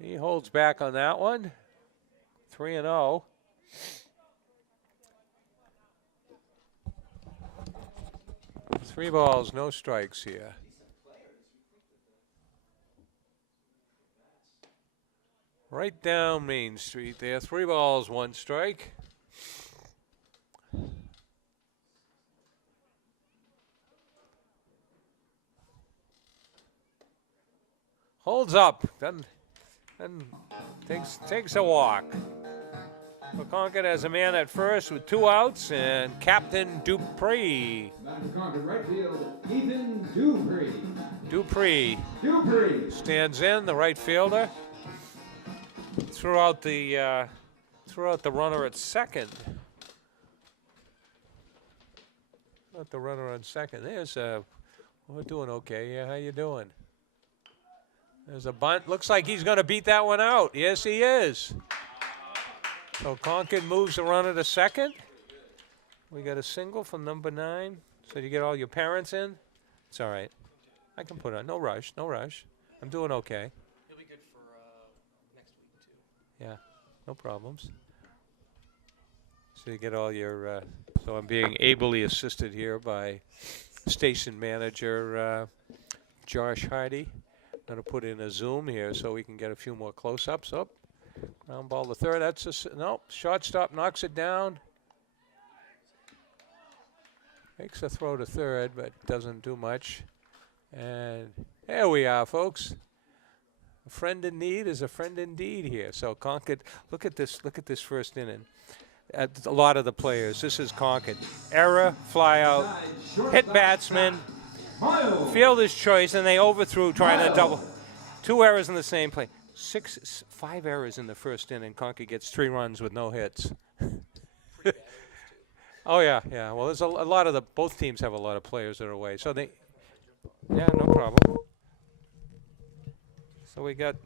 He holds back on that one. 3-0. Three balls, no strikes here. Right down Main Street there. 3 balls, 1 strike. Holds up. Then takes a walk. Concord has a man at first with 2 outs, and Captain Dupree. Back to Concord, right field, Ethan Dupree. Dupree stands in, the right fielder. Threw out the runner at second. Not the runner on second. There's we're doing okay. Yeah, how you doing? There's a bunt. Looks like he's going to beat that one out. Yes, he is. So Concord moves the runner to second. We got a single from number 9. So you get all your parents in? It's all right. I can put on. No rush, no rush. I'm doing okay. He'll be good for next week, too. Yeah, no problems. So you get all your, so I'm being ably assisted here by station manager Josh Hardy. Going to put in a zoom here so we can get a few more close-ups. Up, ground ball to third. That's a nope. Shortstop knocks it down. Makes a throw to third, but doesn't do much. And there we are, folks. A friend in need is a friend indeed here. So Concord, look at this first inning. A lot of the players. This is Concord. Error, fly out, hit batsman, fielder's choice, and they overthrew trying to double. 2 errors in the same play. 5 errors in the first inning. Concord gets 3 runs with no hits. Oh yeah. Well, there's a lot of both teams have a lot of players that are away. So they, yeah, no problem. So we got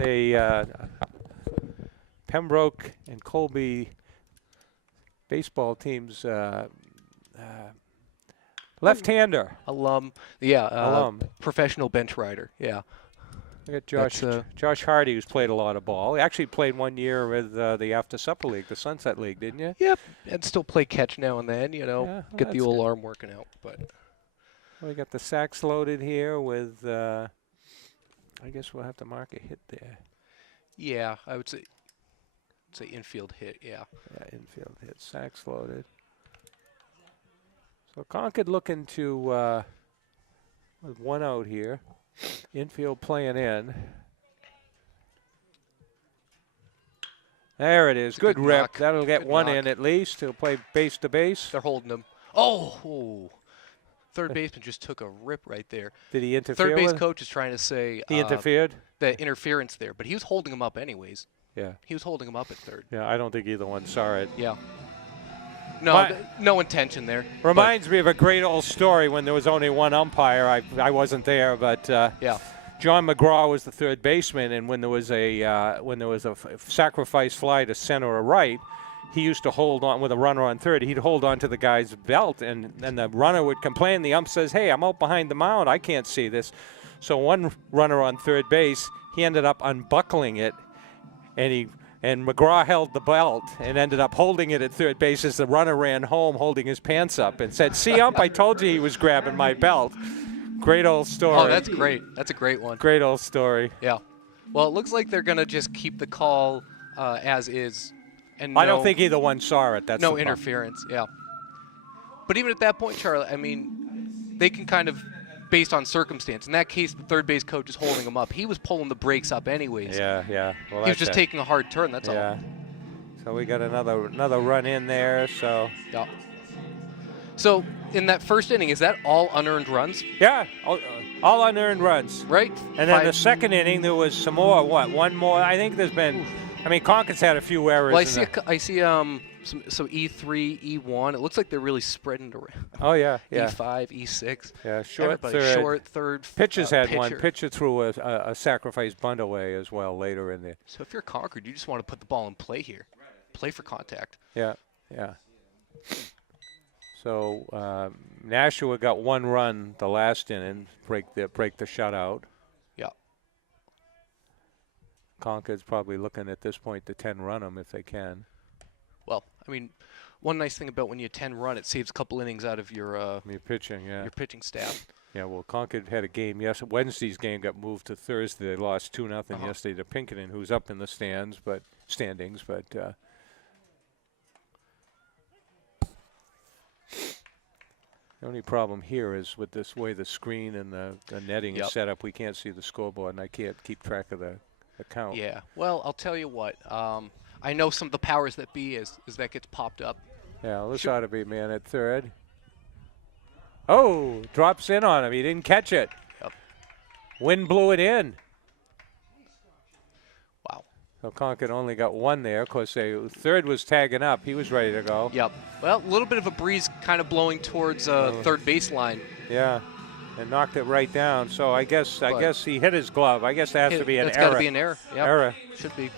a Pembroke and Colby baseball teams left-hander. Alum. Yeah. Alum. Professional bench rider. Yeah. We got Josh Hardy, who's played a lot of ball. He actually played 1 year with the After Supper League, the Sunset League, didn't you? Yep. And still play catch now and then, Yeah, well, get the that's old good. arm working out. But We got the sacks loaded here with, I guess we'll have to mark a hit there. yeah, I would say infield hit, yeah. Yeah, infield hit, sacks loaded. So Concord looking to, with 1 out here, infield playing in. There it is, It's a good good rip. knock. That'll get Good 1 knock. in at least. He'll play base to base. They're holding him. Oh. Third baseman just took a rip right there. Did he interfere Third base with? coach is trying to say He interfered? the interference there, but he was holding him up anyways. Yeah. He was holding him up at third. Yeah, I don't think either one saw it. Yeah. No, My- no intention there. Reminds me of a great old story when there was only 1 umpire. I wasn't there, but Yeah. John McGraw was the third baseman, and when there was a sacrifice fly to center or right, he used to hold on with a runner on third. He'd hold on to the guy's belt, and the runner would complain. The ump says, "Hey, I'm out behind the mound. I can't see this." So one runner on third base, he ended up unbuckling it, and McGraw held the belt and ended up holding it at third base as the runner ran home holding his pants up and said, "See, ump, I told you he was grabbing my belt." Great old story. Oh, that's great. That's a great one. Great old story. Yeah. Well, it looks like they're going to just keep the call as is. And I don't think either one saw it. That's no the problem. interference, yeah. But even at that point, Charlie, I mean, they can kind of, based on circumstance. In that case, the third base coach is holding him up. He was pulling the brakes up anyways. Yeah. Well, He was that's just it. taking a hard turn, that's Yeah. all. So we got another run in there. So Yeah. So, in that first inning, is that all unearned runs, yeah, all unearned runs. right? And then the second inning, there was some more. What? One more? I think there's been. I mean, Concord's had a few errors. Well, in I see some E3, E1. It looks like they're really spreading around. Oh yeah. E5, E6. Yeah, short Everybody third. short third. Pitchers had one. pitcher. Pitcher threw a sacrifice bunt away as well later in there. So if you're Concord, you just want to put the ball in play here. Play for contact. Yeah. So Nashua got 1 run the last inning, break the shutout. Yeah. Concord's probably looking at this point to 10-run them if they can. Well, I mean, one nice thing about when you 10 run, it saves a couple innings out of your You're pitching, yeah. your pitching staff. Yeah, well, Concord had a game. Yes, Wednesday's game got moved to Thursday. They lost 2-0 yesterday to Pinkerton, who's up in the standings. But the only problem here is with this way the screen and the netting is set up, we can't see the scoreboard, and I can't keep track of the count. Yeah. Well, I'll tell you what. I know some of the powers that be as that gets popped up. Yeah, well, this ought to be man at third. Oh, drops in on him. He didn't catch it. Yep. Wind blew it in. Wow. So Concord only got 1 there. Of course, third was tagging up. He was ready to go. Yep. Well, a little bit of a breeze kind of blowing towards third baseline. Yeah. and knocked it right down. So I guess he hit his glove. I guess there has to be an That's error. got to be an error. Yep. Error. Should be.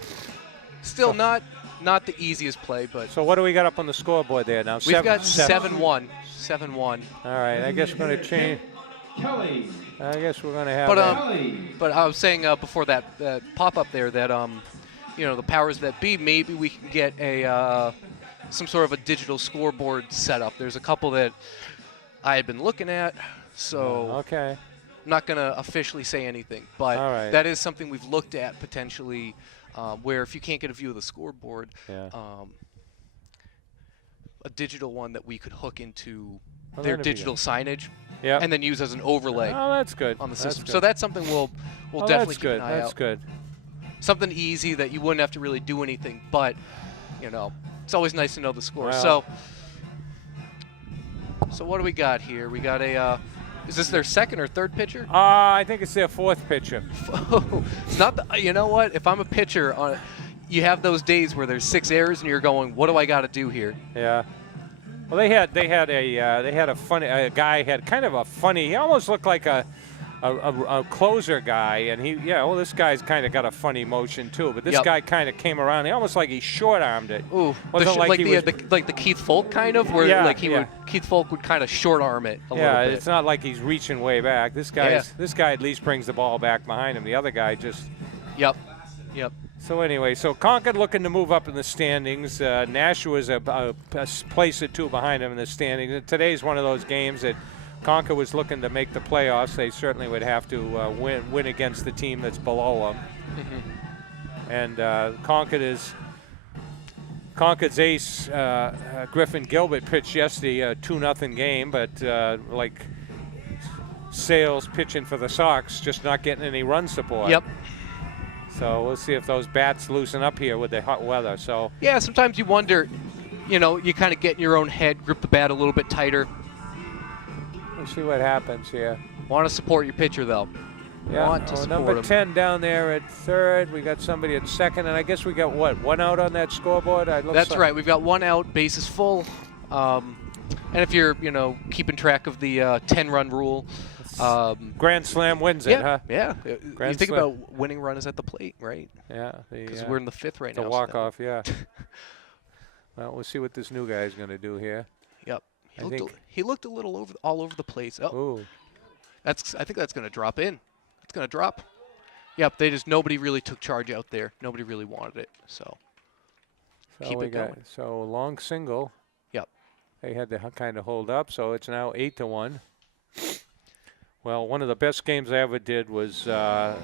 Still not the easiest play, but So what do we got up on the scoreboard there now? we've got 7-1. 7-1. All right. I guess we're going to change. Kelly. I guess we're going to have. But I was saying before that pop up there that the powers that be, maybe we can get a some sort of a digital scoreboard set up. There's a couple that I had been looking at, so okay. I'm not going to officially say anything, but All right. that is something we've looked at potentially, where if you can't get a view of the scoreboard, Yeah. A digital one that we could hook into Well, their that'd be digital good. signage, Yeah. and then use as an overlay Oh, that's good. on the That's system. good. So that's something we'll Oh, definitely that's keep good. an eye That's out. good. Something easy that you wouldn't have to really do anything, but it's always nice to know the score. Well. So what do we got here? We got a. Is this their second or third pitcher? I think it's their fourth pitcher. It's not. You know what? If I'm a pitcher, you have those days where there's 6 errors and you're going, "What do I got to do here?" Yeah. Well, they had a funny guy had kind of a funny. He almost looked like a closer guy, and this guy's kind of got a funny motion too. But this Yep. guy kind of came around. He almost like he short-armed it. Ooh, Wasn't like he was- like the Keith Folk kind of, where Yeah, like yeah. Keith Folk would kind of short arm it a little bit. It's not like he's reaching way back. This guy at least brings the ball back behind him. The other guy just. Yep. So anyway, Concord looking to move up in the standings. Nashua is a place or two behind him in the standings. And today's one of those games that Concord was looking to make the playoffs. They certainly would have to win against the team that's below them. Mm-hmm. And Concord's ace, Griffin Gilbert, pitched yesterday a 2-0 game, but like Sales pitching for the Sox, just not getting any run support. Yep. So we'll see if those bats loosen up here with the hot weather. So Yeah, sometimes you wonder, you kind of get in your own head, grip the bat a little bit tighter. we'll see what happens here. Want to support your pitcher, though. Want to support number him. 10 down there at third. We got somebody at second, and I guess we got one out on that scoreboard. That's right. We've got 1 out, bases full. And if you're, keeping track of the 10-run rule, Grand Slam wins it, huh? Yeah. Grand You think Slam. about winning run is at the plate, right? Yeah. Because we're in the 5th right the now. so walk-off, yeah. Well, we'll see what this new guy's going to do here. Yep. I think- He looked a little all over the place. Oh, Ooh. I think that's going to drop in. It's going to drop. Yep. Nobody really took charge out there. Nobody really wanted it. So keep it going. So long single. Yep. They had to kind of hold up, so it's now 8-1. Well, one of the best games I ever did was they're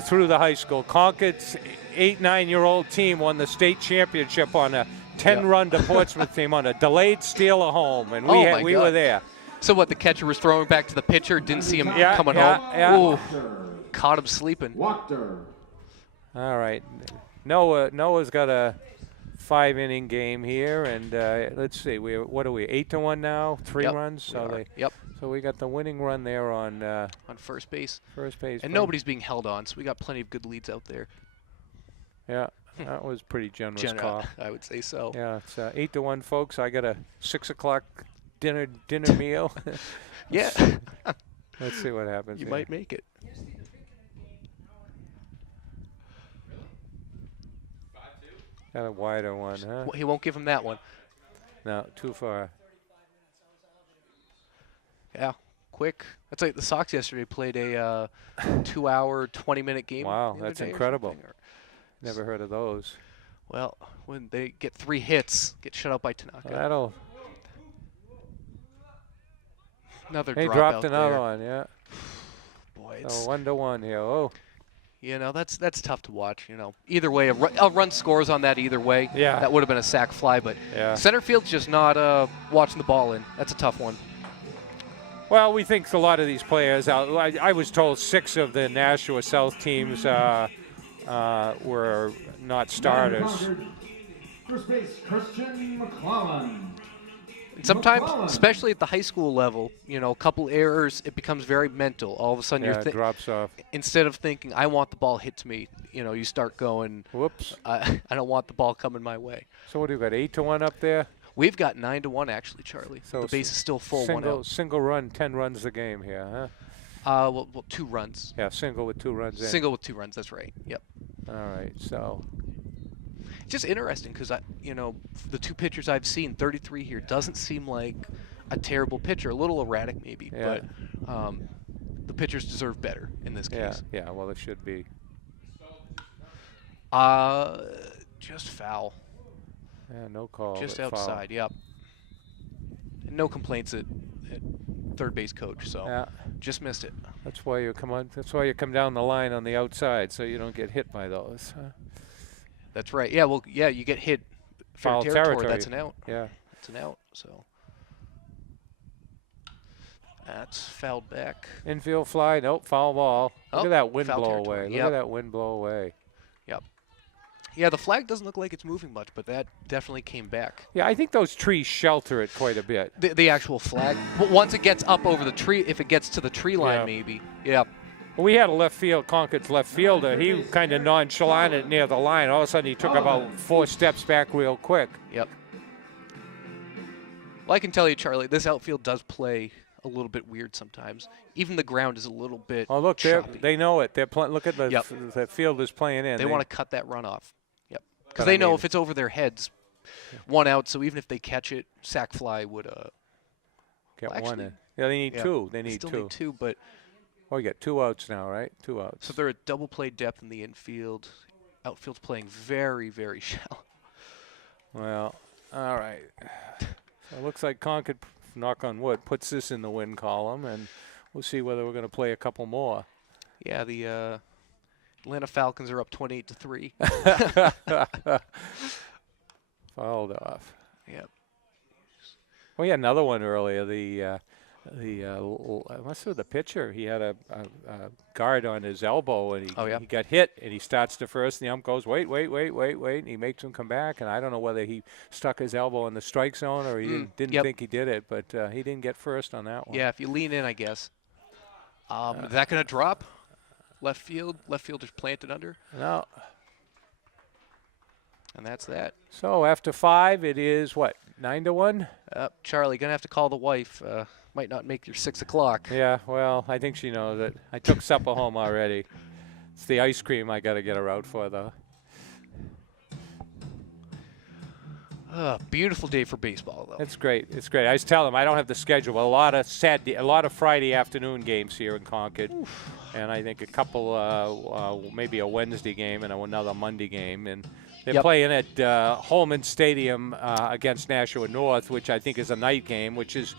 through the high school. Concord's 8-9-year-old team won the state championship on a 10-run to Portsmouth team on a delayed steal of home, and we were there. So what? The catcher was throwing back to the pitcher. Didn't see him coming home. Yeah. Ooh, caught him sleeping. Wachter. All right. Noah's got a 5-inning game here, and let's see. What are we? 8-1 now. 3 Yep, runs. we are. Yep. So we got the winning run there on First base. first base. And nobody's being held on, so we got plenty of good leads out there. Yeah, that was pretty generous call. I would say so. Yeah, it's 8-1, folks. I got a 6 o'clock dinner meal. Yeah. Let's see what happens. You here. might make it. Got a wider one, huh? He won't give him that one. No, too far. Yeah, quick. That's like the Sox yesterday played a 2-hour, 20-minute game. Wow, the other that's day or incredible. something, or- Never heard of those. Well, when they get 3 hits, get shut out by Tanaka. That'll. Another He drop dropped out another there. one, yeah. Boy, it's So 1-1 here. Oh, that's tough to watch. Either way, a run scores on that either way. Yeah. That would have been a sac fly, but yeah. center field's just not watching the ball in. That's a tough one. Well, we think a lot of these players. I was told 6 of the Nashua South teams were not starters. First base, Christian McClellan. And sometimes, especially at the high school level, a couple errors, it becomes very mental. All of a sudden, Yeah, you're it drops off. instead of thinking, I want the ball hit to me, you start going, Whoops. I don't want the ball coming my way. So what do you got? 8-1 up there. We've got 9-1 actually, Charlie. So the base is still full. Single run, 10 runs the game here, huh? Well, 2 runs. Yeah, single with 2 runs in. Single with 2 runs. That's right. Yep. All right, so. Just interesting because the 2 pitchers I've seen, 33 here, doesn't seem like a terrible pitcher. A little erratic maybe, Yeah. but the pitchers deserve better in this case. Yeah, well, it should be. Just foul. Yeah, no call. Just but foul. outside. Yep. And no complaints at third base coach. So Yeah. just missed it. That's why you come down the line on the outside so you don't get hit by those. Huh? That's right. Yeah. Well, yeah. You get hit fair Foul territory. territory. That's an out. Yeah. It's an out. So that's fouled back. Infield fly. Nope. Foul ball. Look Oh, at that wind foul blow territory. away. Look Yep. at that wind blow away. Yep. Yeah, the flag doesn't look like it's moving much, but that definitely came back. Yeah, I think those trees shelter it quite a bit. The actual flag. But once it gets up over the tree, if it gets to the tree line, Yeah. maybe. Yeah. Well, we had a left field, Concord's left fielder. He kind of nonchalant it near the line. All of a sudden, he took about 4 steps back real quick. Yep. Well, I can tell you, Charlie, this outfield does play a little bit weird sometimes. Even the ground is a little bit Oh, look, choppy. they know it. They're look at the Yep. the fielders playing in. They want to cut that run off. Yep. Because But I they know mean- if it's over their heads, 1 out. So even if they catch it, sac fly would. get well, one actually, in. Yeah, they need yeah, 2. They they need still 2. need 2, but Oh, you got 2 outs now, right? 2 outs. so they're at double play depth in the infield. Outfield's playing very, very shallow. Well, all right. So it looks like Concord, knock on wood, puts this in the win column, and we'll see whether we're going to play a couple more. Yeah, the Atlanta Falcons are up 28-3. Fouled off. Yep. We had another one earlier. What's the pitcher? He had a guard on his elbow, and he got hit, and he starts to first, and the ump goes, wait, and he makes him come back, and I don't know whether he stuck his elbow in the strike zone or he didn't think he did it, but he didn't get first on that one. Yeah, if you lean in, I guess. Is that going to drop? Left field. Left fielder's planted under. No. And that's that. So after 5, it is what, 9-1? Charlie, going to have to call the wife. Might not make your 6 o'clock. Yeah, well, I think she knows it. I took supper home already. It's the ice cream I got to get her out for, though. Beautiful day for baseball, though. It's great. It's great. I was telling them I don't have the schedule. A lot of Friday afternoon games here in Concord, and I think a couple, maybe a Wednesday game and another Monday game, and they're playing at Holman Stadium against Nashua North, which I think is a night game, which is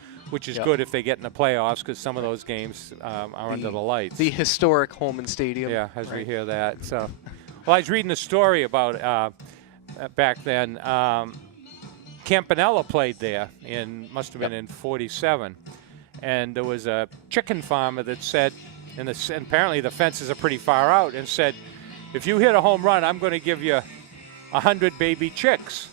good if they get in the playoffs because some of those games are under the lights. The historic Holman Stadium. Yeah, as we hear that. So, well, I was reading a story about back then. Campanella played there must have been in '47, and there was a chicken farmer that said, and apparently the fences are pretty far out, and said, if you hit a home run, I'm going to give you 100 baby chicks.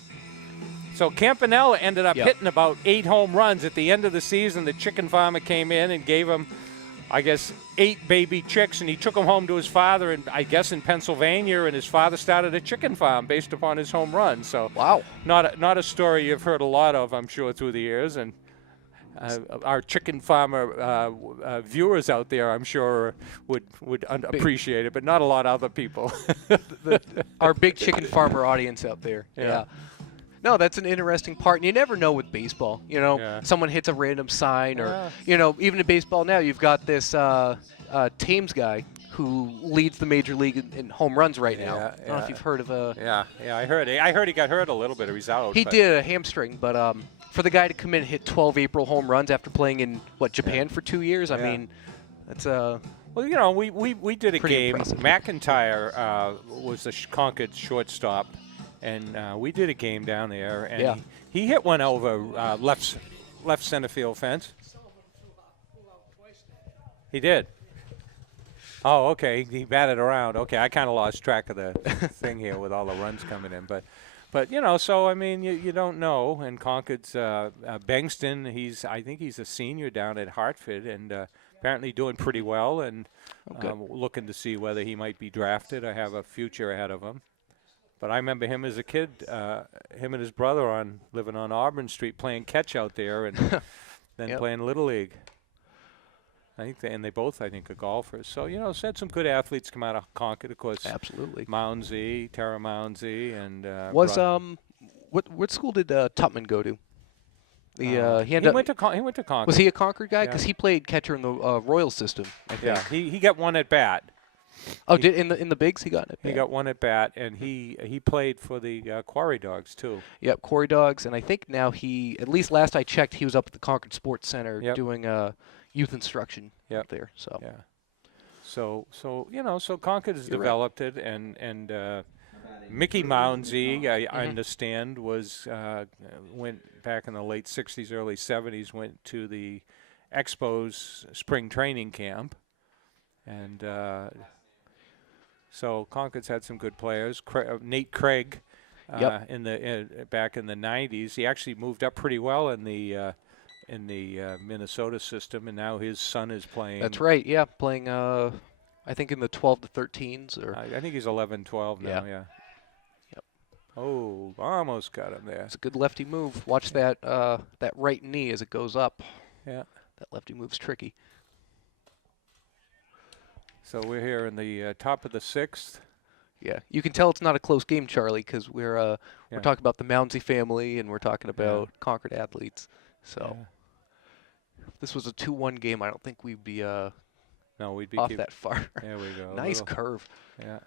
So Campanella ended up hitting about 8 home runs at the end of the season. The chicken farmer came in and gave him, I guess, 8 baby chicks, and he took them home to his father, I guess in Pennsylvania, and his father started a chicken farm based upon his home run. So wow, not a story you've heard a lot of, I'm sure, through the years, and our chicken farmer viewers out there, I'm sure, would appreciate it, but not a lot of other people. Our big chicken farmer audience out there. Yeah. No, that's an interesting part, and you never know with baseball. You know, someone hits a random sign, or even in baseball now, you've got this Thames guy who leads the major league in home runs right now. I don't know if you've heard of Yeah, I heard it. I heard he got hurt a little bit, or he's out. He did a hamstring, but for the guy to come in and hit 12 April home runs after playing in Japan for 2 years, I mean, that's Well, you know, we did a game. Impressive. McIntyre was the Concord shortstop, and we did a game down there, and he hit one over left center field fence. He did. Oh, okay. He batted around. Okay, I kind of lost track of the thing here with all the runs coming in, but you know, so I mean, you don't know. And Concord's Bengston, I think he's a senior down at Hartford, and apparently doing pretty well, and looking to see whether he might be drafted or have a future ahead of him. But I remember him as a kid, him and his brother living on Auburn Street playing catch out there and then playing Little League. I think they both, I think, are golfers. So, had some good athletes come out of Concord, of course. Absolutely. Mounsey, Tara Mounsey, and what school did Tupman go to? He went to Concord. Was he a Concord guy? Because he played catcher in the Royal system, I think. Yeah, he got one at bat. Oh, in the bigs he got it. He got one at bat, and he played for the Quarry Dogs too. Yep, Quarry Dogs, and I think now at least last I checked, he was up at the Concord Sports Center doing youth instruction up there. So yeah, so Concord has developed it, and Mickey Mounsey, I understand, went back in the late '60s, early '70s, went to the Expos spring training camp, and. So Concord's had some good players. Nate Craig, back in the '90s, he actually moved up pretty well in the Minnesota system, and now his son is playing. That's right. Yeah, playing. I think in the 12 to 13s, or I think he's 11, 12 now. Yeah. Yep. Oh, almost got him there. It's a good lefty move. Watch that right knee as it goes up. Yeah. That lefty move's tricky. So we're here in the top of the 6th. Yeah, you can tell it's not a close game, Charlie, because we're talking about the Mounsey family and we're talking about Concord athletes. So if this was a 2-1 game, I don't think we'd be we'd be off that far. There we go. Nice curve. Yeah.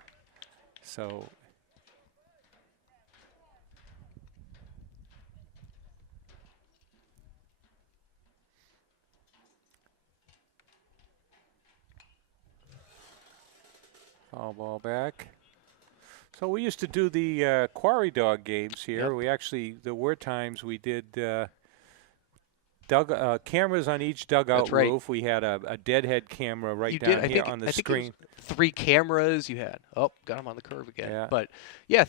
So. Foul ball back. So we used to do the Quarry Dog games here. There were times we did cameras on each dugout roof. We had a deadhead camera down here on the screen. It was 3 cameras you had. Oh, got him on the curve again. Yeah. But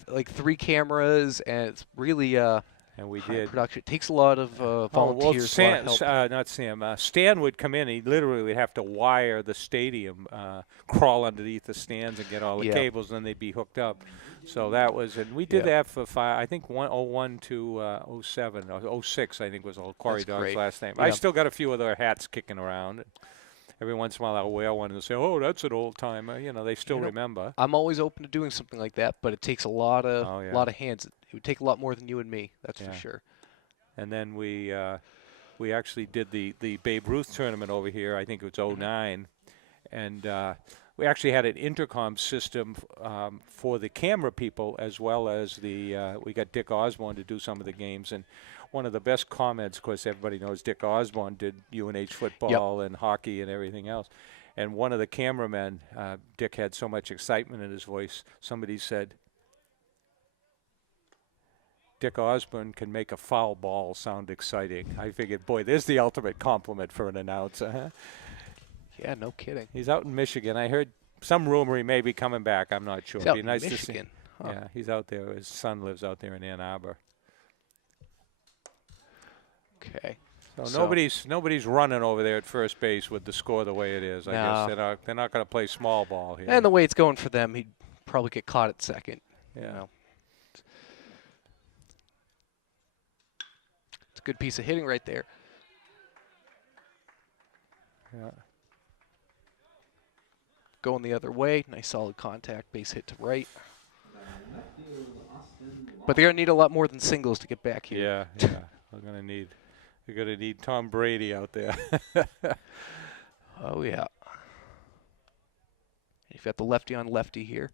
like 3 cameras, and it's really and we high did production. It takes a lot of volunteers. Stan would come in. He literally would have to wire the stadium, crawl underneath the stands and get all the cables, and then they'd be hooked up. So that was, and we did that for 01 to 07 or 06. I think was all Quarry Dogs last name. I still got a few of their hats kicking around. Every once in a while, I'll wear one and say, "Oh, that's an old timer." They still remember. I'm always open to doing something like that, but it takes a lot of hands. It would take a lot more than you and me. That's for sure. And then we actually did the Babe Ruth tournament over here. I think it was 09, and we actually had an intercom system for the camera people as well as we got Dick Osborne to do some of the games. And one of the best comments, of course, everybody knows Dick Osborne did UNH football and hockey and everything else. And one of the cameramen, Dick had so much excitement in his voice, somebody said, Dick Osborne can make a foul ball sound exciting. I figured, boy, there's the ultimate compliment for an announcer, huh? Yeah, no kidding. He's out in Michigan. I heard some rumor he may be coming back. I'm not sure. It'd be nice to see. Huh. Yeah, he's out there. His son lives out there in Ann Arbor. Okay. So nobody's running over there at first base with the score the way it is. I guess they're not going to play small ball here. And the way it's going for them, he'd probably get caught at second. Yeah. It's a good piece of hitting right there. Yeah. Going the other way. Nice solid contact. Base hit to right. But they're going to need a lot more than singles to get back here. Yeah. They're going to need Tom Brady out there. Oh, yeah. You've got the lefty on lefty here.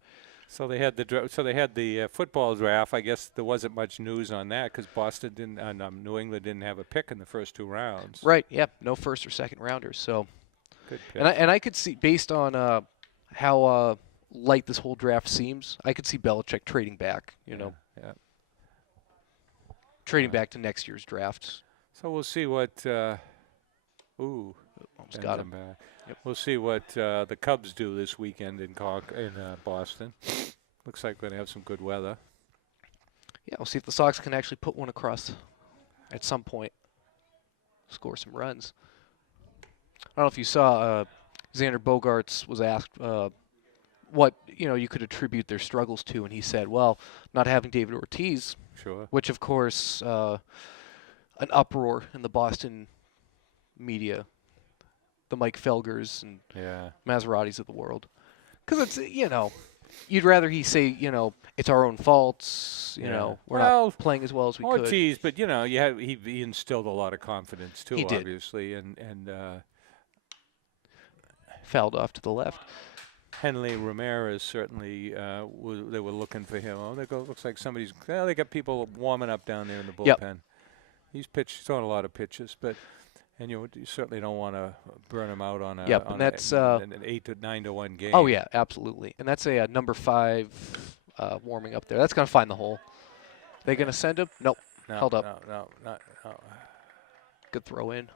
So they had the football draft. I guess there wasn't much news on that because Boston didn't, New England didn't have a pick in the first 2 rounds. Right. Yeah. No first or second rounders. So, good pick. And I could see, based on how light this whole draft seems, I could see Belichick trading back. Yeah. Trading back to next year's drafts. So we'll see what. Almost got him. Yep. We'll see what the Cubs do this weekend in Boston. Looks like we're going to have some good weather. Yeah, we'll see if the Sox can actually put one across at some point. Score some runs. I don't know if you saw Xander Bogaerts was asked what you could attribute their struggles to, and he said, well, not having David Ortiz, Sure. which of course an uproar in the Boston media, the Mike Felgers and Yeah. Maseratis of the world, because it's you'd rather he say it's our own faults, we're not playing as well as we could. Ortiz, but he instilled a lot of confidence too, He did. obviously, and Fouled off to the left. Henley Ramirez certainly they were looking for him. Oh, looks like somebody's. Well, they got people warming up down there in the bullpen. Yep. He's throwing a lot of pitches, and you certainly don't want to burn him out on a Yep, on and that's an 8 to 9 to 1 game. Oh yeah, absolutely. And that's a number 5 warming up there. That's gonna find the hole. They gonna send him? Nope. No, Held up. No. Good throw in.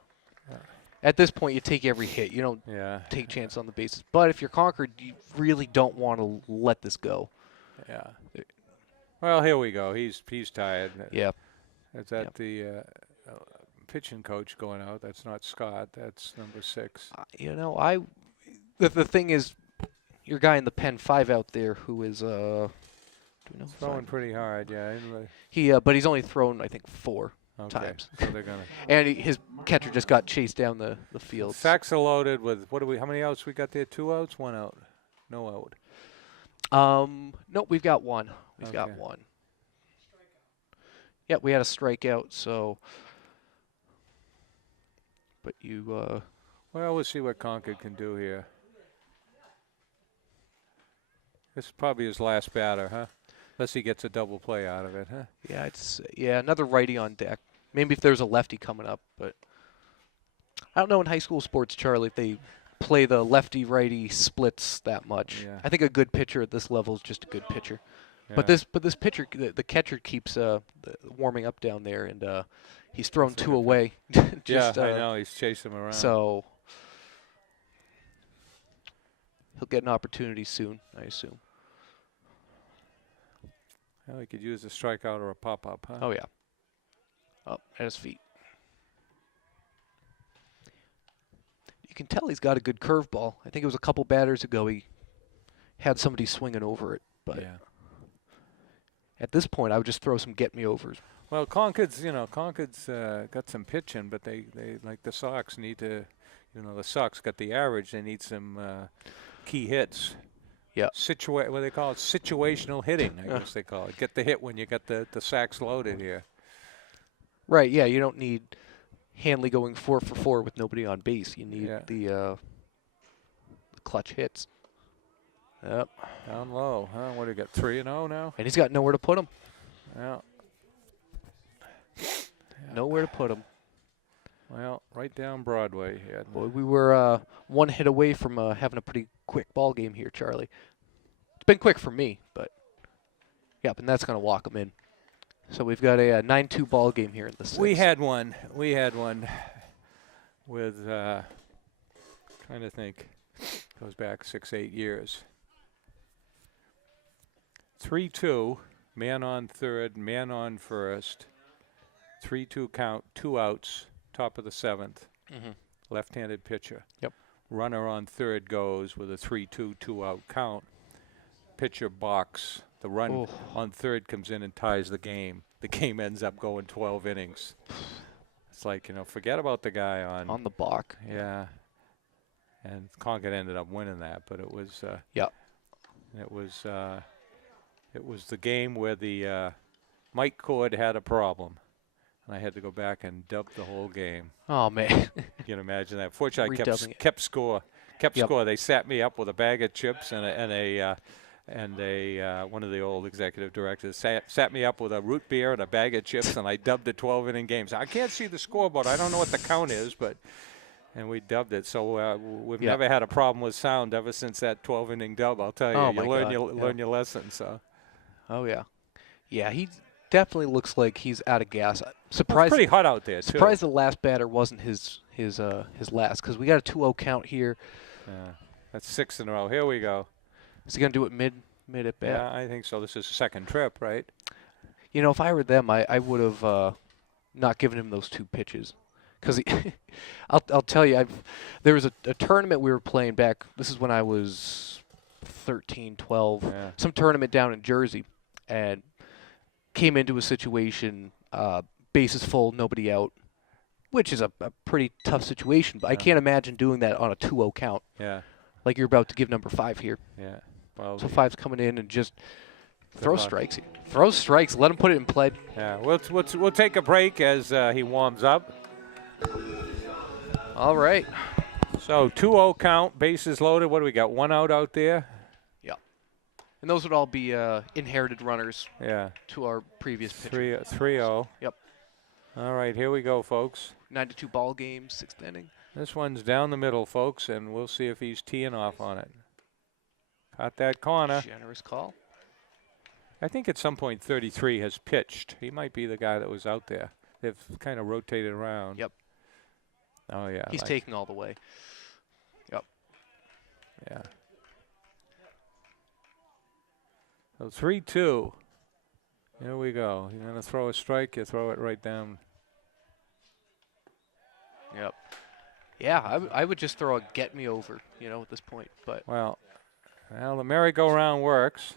At this point, you take every hit. You don't take chance on the bases. But if you're Concord, you really don't want to let this go. Yeah. Well, here we go. He's tired. Yeah. Is that the pitching coach going out? That's not Scott. That's number 6. The thing is, your guy in the pen 5 out there who is do we know Throwing pretty hard, yeah. but he's only thrown I think 4 times. So they're gonna. And his catcher just got chased down the field. Sacks are loaded with how many outs we got there? 2 outs, 1 out, no out. No, we've got 1. We've got 1. Yeah, we had a strikeout. So, but you. Well, we'll see what Concord can do here. This is probably his last batter, huh? Unless he gets a double play out of it, huh? Yeah, it's another righty on deck. Maybe if there's a lefty coming up, but I don't know in high school sports, Charlie, if they play the lefty-righty splits that much. Yeah. I think a good pitcher at this level is just a good pitcher. Yeah. But this pitcher, the catcher keeps warming up down there, and he's thrown 2 away. I know he's chasing him around. So he'll get an opportunity soon, I assume. Well, he could use a strikeout or a pop-up, huh? Oh, yeah. Up at his feet. You can tell he's got a good curveball. I think it was a couple batters ago he had somebody swinging over it. But at this point, I would just throw some get-me-overs. Well, Concord's got some pitching, but they like the Sox need to, the Sox got the average. They need some key hits. Yeah. What do they call it? Situational hitting, I guess they call it. Get the hit when you got the sacks loaded here. Right, yeah, you don't need Hanley going 4 for 4 with nobody on base. You need the clutch hits. Yep. Down low, huh? What do you got, 3-0 now? And he's got nowhere to put him. Yeah. Nowhere to put him. Well, right down Broadway here. Boy, we were 1 hit away from having a pretty quick ball game here, Charlie. It's been quick for me, but yep, and that's going to walk him in. So we've got a 9-2 ball game here in the 6th. We had one with trying to think. Goes back 6-8 years. 3-2, man on third, man on first. 3-2 count, 2 outs, top of the 7th. Left-handed pitcher. Yep. Runner on third goes with a 3-2, 2-out count. Pitcher box. The run on third comes in and ties the game. The game ends up going 12 innings. It's like, forget about the guy on the balk. Yeah. And Concord ended up winning that, but it was it was the game where the Mike Cord had a problem, and I had to go back and dub the whole game. Oh man, you can imagine that. Fortunately, I Redubbing kept score. They sat me up with a bag of chips and one of the old executive directors sat me up with a root beer and a bag of chips, and I dubbed the 12-inning games. I can't see the scoreboard. I don't know what the count is, and we dubbed it. So we've never had a problem with sound ever since that 12-inning dub. I'll tell you, learn your lesson. So. Oh yeah, yeah. He definitely looks like he's out of gas. Surprised. It's pretty hot out there too. Surprised the last batter wasn't his last, because we got a 2-0 count here. Yeah, that's 6 in a row. Here we go. Is he gonna do it mid at bat? Yeah, I think so. This is the second trip, right? If I were them, I would have not given him those 2 pitches, because I'll tell you, there was a tournament we were playing back. This is when I was 13, 12, Yeah. some tournament down in Jersey, and came into a situation, bases full, nobody out, which is a pretty tough situation. But I can't imagine doing that on a 2-0 count. Yeah. Like you're about to give number 5 here. Yeah. Well, So 5's coming in and just throw luck. strikes. Throw strikes. Let him put it in play. yeah. We'll take a break as he warms up. All right. So 2-0 count, bases loaded. What do we got? 1 out there. Yeah. And those would all be inherited runners Yeah. to our previous pitcher. 3-0. Yep. All right, here we go, folks. 9-2 ball game, 6th inning. This one's down the middle, folks, and we'll see if he's teeing off on it. Caught that corner. Generous call. I think at some point 33 has pitched. He might be the guy that was out there. They've kind of rotated around. Yep. Oh, yeah. He's taking all the way. Yep. Yeah. So 3-2. Here we go. You're going to throw a strike, you throw it right down. Yep. Yeah, I would just throw a get me over, at this point. But Well, the merry-go-round works.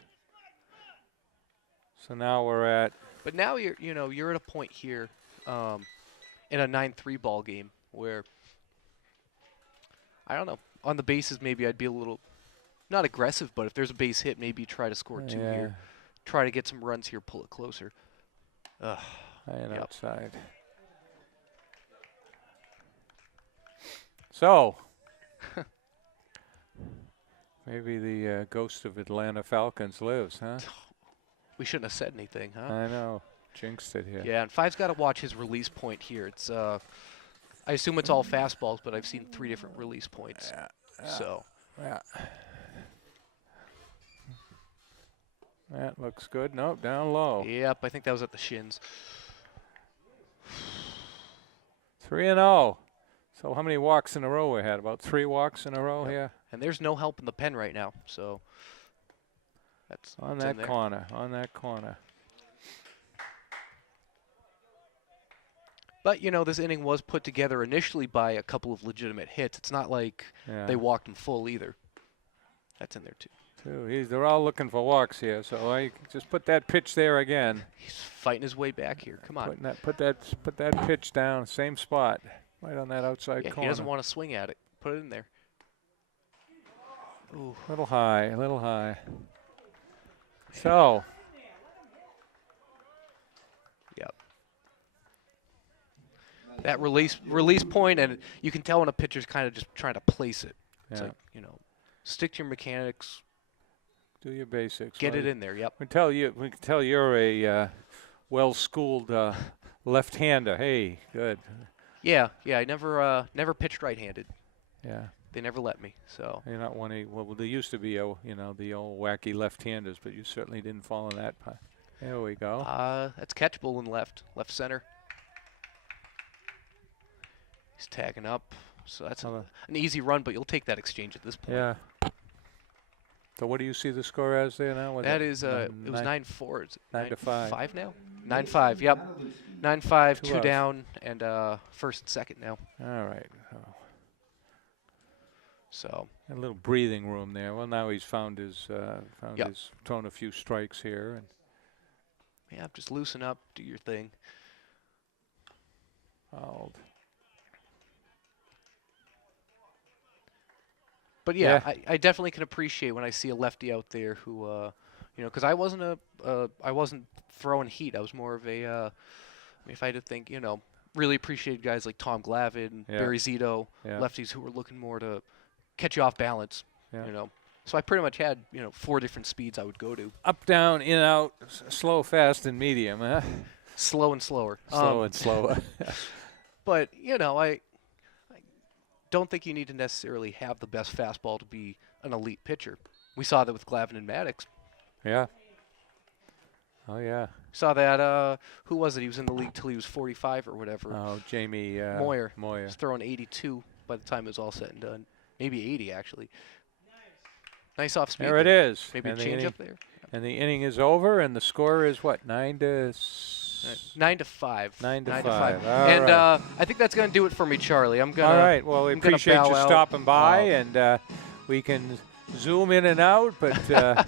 So now we're at But now you're at a point here, in a 9-3 ball game where I don't know, on the bases maybe I'd be a little not aggressive, but if there's a base hit, maybe try to score 2 here, try to get some runs here, pull it closer. and Yep. outside. So maybe the ghost of Atlanta Falcons lives, huh? We shouldn't have said anything, huh? I know. Jinxed it here. Yeah, and 5's got to watch his release point here. It's I assume it's all fastballs, but I've seen 3 different release points. So Yeah. That looks good. Nope, down low. yep, I think that was at the shins. 3-0. So how many walks in a row we had? About 3 walks in a row here? And there's no help in the pen right now, so that's On it's in that there. corner. On that corner. But this inning was put together initially by a couple of legitimate hits. It's not like Yeah. they walked him full either. That's in there too. They're all looking for walks here, so I just put that pitch there again. He's fighting his way back here. Come on. Put that pitch down, same spot, right on that outside Yeah, corner. he doesn't want to swing at it. Put it in there. Ooh. A little high, a little high. So. Yep. That release point, and you can tell when a pitcher's kind of just trying to place it. It's Yeah. like, stick to your mechanics, Do your basics. get right? it in there. Yep. We can tell you're a well-schooled left-hander. Hey, good. Yeah. I never pitched right-handed. Yeah. They never let me. So You're not one of, well, there used to be, the old wacky left-handers, but you certainly didn't fall in that path. There we go. that's catchable in left center. He's tagging up. So that's an easy run, but you'll take that exchange at this point. Yeah. So what do you see the score as there now? Was That it is, it was 9-4. Is it 9-5. 9-5 now? 9-5, yep. 9-5, 2 outs. down, and first and second now. All right. Oh, So a little breathing room there. Well, now he's found his thrown a few strikes here, and yeah, just loosen up, do your thing. fouled. But yeah, I definitely can appreciate when I see a lefty out there who, because I wasn't throwing heat. I was more of a, if I had to think, really appreciate guys like Tom Glavine, Barry Zito, lefties who were looking more to catch you off balance. So I pretty much had 4 different speeds I would go to. Up, down, in, out, slow, fast, and medium. Huh? Slow and slower. Slow and slower. But I don't think you need to necessarily have the best fastball to be an elite pitcher. We saw that with Glavine and Maddox. Yeah. Oh, yeah. Saw that, who was it? He was in the league till he was 45 or whatever. Oh, Jamie Moyer. Moyer. He was throwing 82 by the time it was all said and done. Maybe 80, actually. Nice off speed. There it is. Maybe a And the change inning- up there. And the inning is over, and the score is what, 9-5? 9-5. 9-5. All And right. I think that's going to do it for me, Charlie. I'm gonna. All right. Well, we I'm gonna appreciate bow you out. stopping by, and we can Zoom in and out, but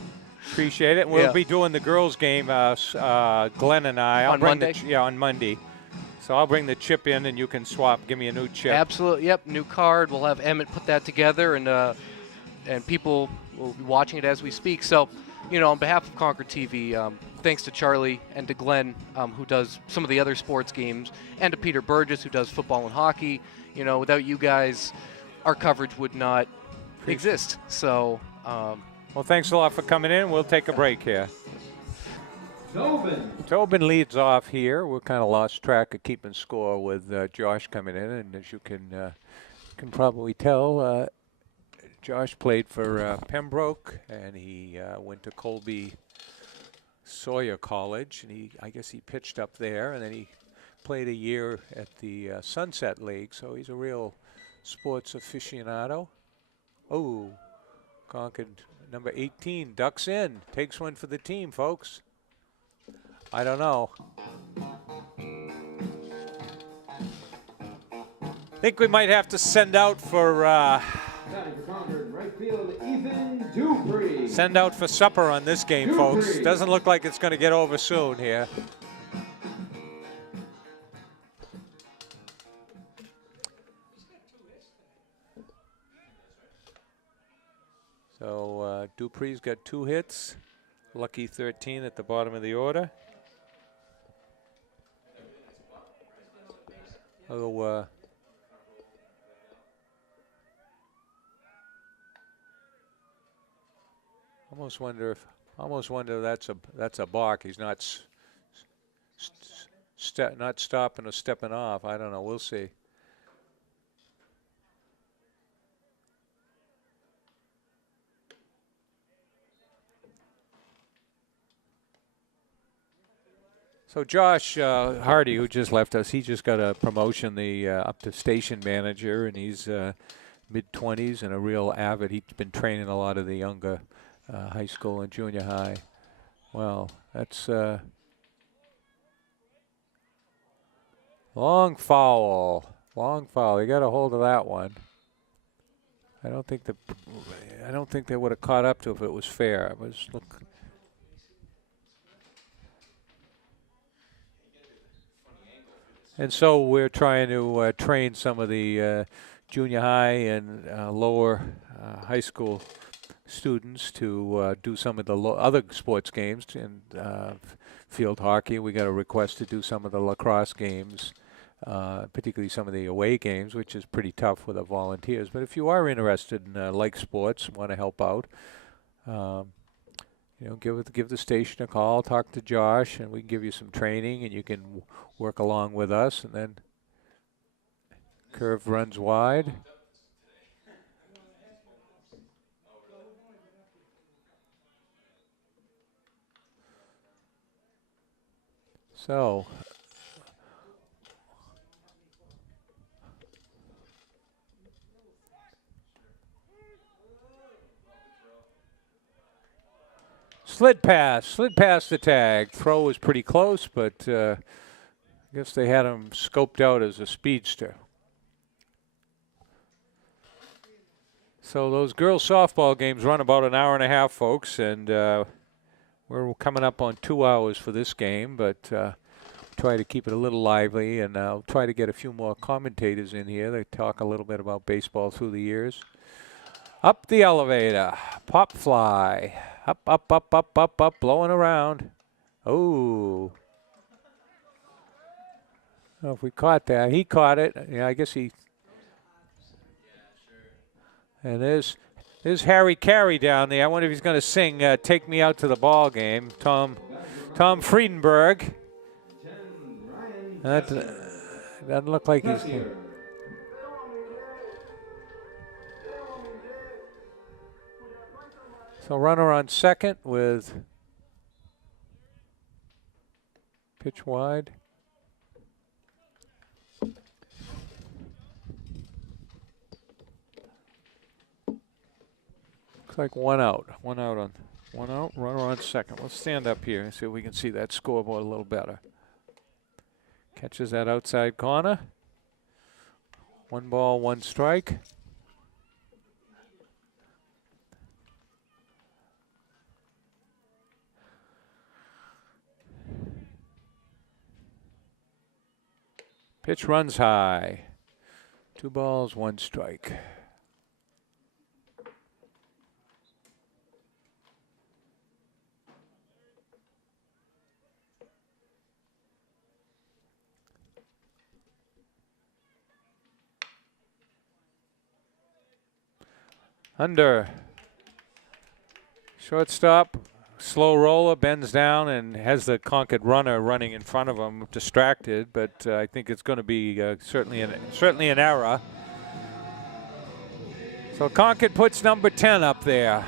appreciate it. We'll be doing the girls' game, Glenn and I. On Monday? On Monday. So I'll bring the chip in, and you can swap. Give me a new chip. Absolutely. Yep. New card. We'll have Emmett put that together, and people will be watching it as we speak. So, on behalf of Concord TV, thanks to Charlie and to Glenn, who does some of the other sports games, and to Peter Burgess, who does football and hockey. Without you guys, our coverage would not exist. So, well, thanks a lot for coming in. We'll take a break here. Tobin leads off here. We're kind of lost track of keeping score with Josh coming in, and as you can probably tell, Josh played for Pembroke, and he went to Colby Sawyer College, and I guess he pitched up there, and then he played a year at the Sunset League, so he's a real sports aficionado. Oh, Concord number 18 ducks in, takes one for the team, folks. I don't know. Think we might have to send out for send out for supper on this game, folks. Doesn't look like it's going to get over soon here. So Dupree's got 2 hits. Lucky 13 at the bottom of the order. Although almost wonder if that's a balk. He's not not stopping or stepping off. I don't know. We'll see. So Josh Hardy, who just left us, he just got a promotion, up to station manager, and he's mid-20s and a real avid. He's been training a lot of the younger high school and junior high. Well, that's long foul. Long foul. He got a hold of that one. I don't think they would have caught up to if it was fair. It was And so we're trying to train some of the junior high and lower high school students to do some of the other sports games. And field hockey, we got a request to do some of the lacrosse games, particularly some of the away games, which is pretty tough with the volunteers. But if you are interested in like sports, want to help out, give the station a call, talk to Josh, and we can give you some training, and you can work along with us. And then curve runs wide. So slid past the tag. Throw was pretty close, but I guess they had him scoped out as a speedster. So those girls softball games run about an hour and a half, folks, and we're coming up on 2 hours for this game, but try to keep it a little lively, and I'll try to get a few more commentators in here. They talk a little bit about baseball through the years. Up the elevator, pop fly, up, blowing around. Oh. Well, if we caught that, he caught it. Yeah, I guess he. And there's Harry Carey down there. I wonder if he's going to sing "Take Me Out to the Ball Game." Tom Friedenberg. That doesn't look like he's. So runner on second with pitch wide. Looks like one out, runner on second. Let's stand up here and see if we can see that scoreboard a little better. Catches that outside corner. 1 ball, 1 strike. Pitch runs high. 2 balls, 1 strike. Under. Shortstop, slow roller, bends down and has the Concord runner running in front of him, distracted. But I think it's going to be certainly an error. So Concord puts number 10 up there.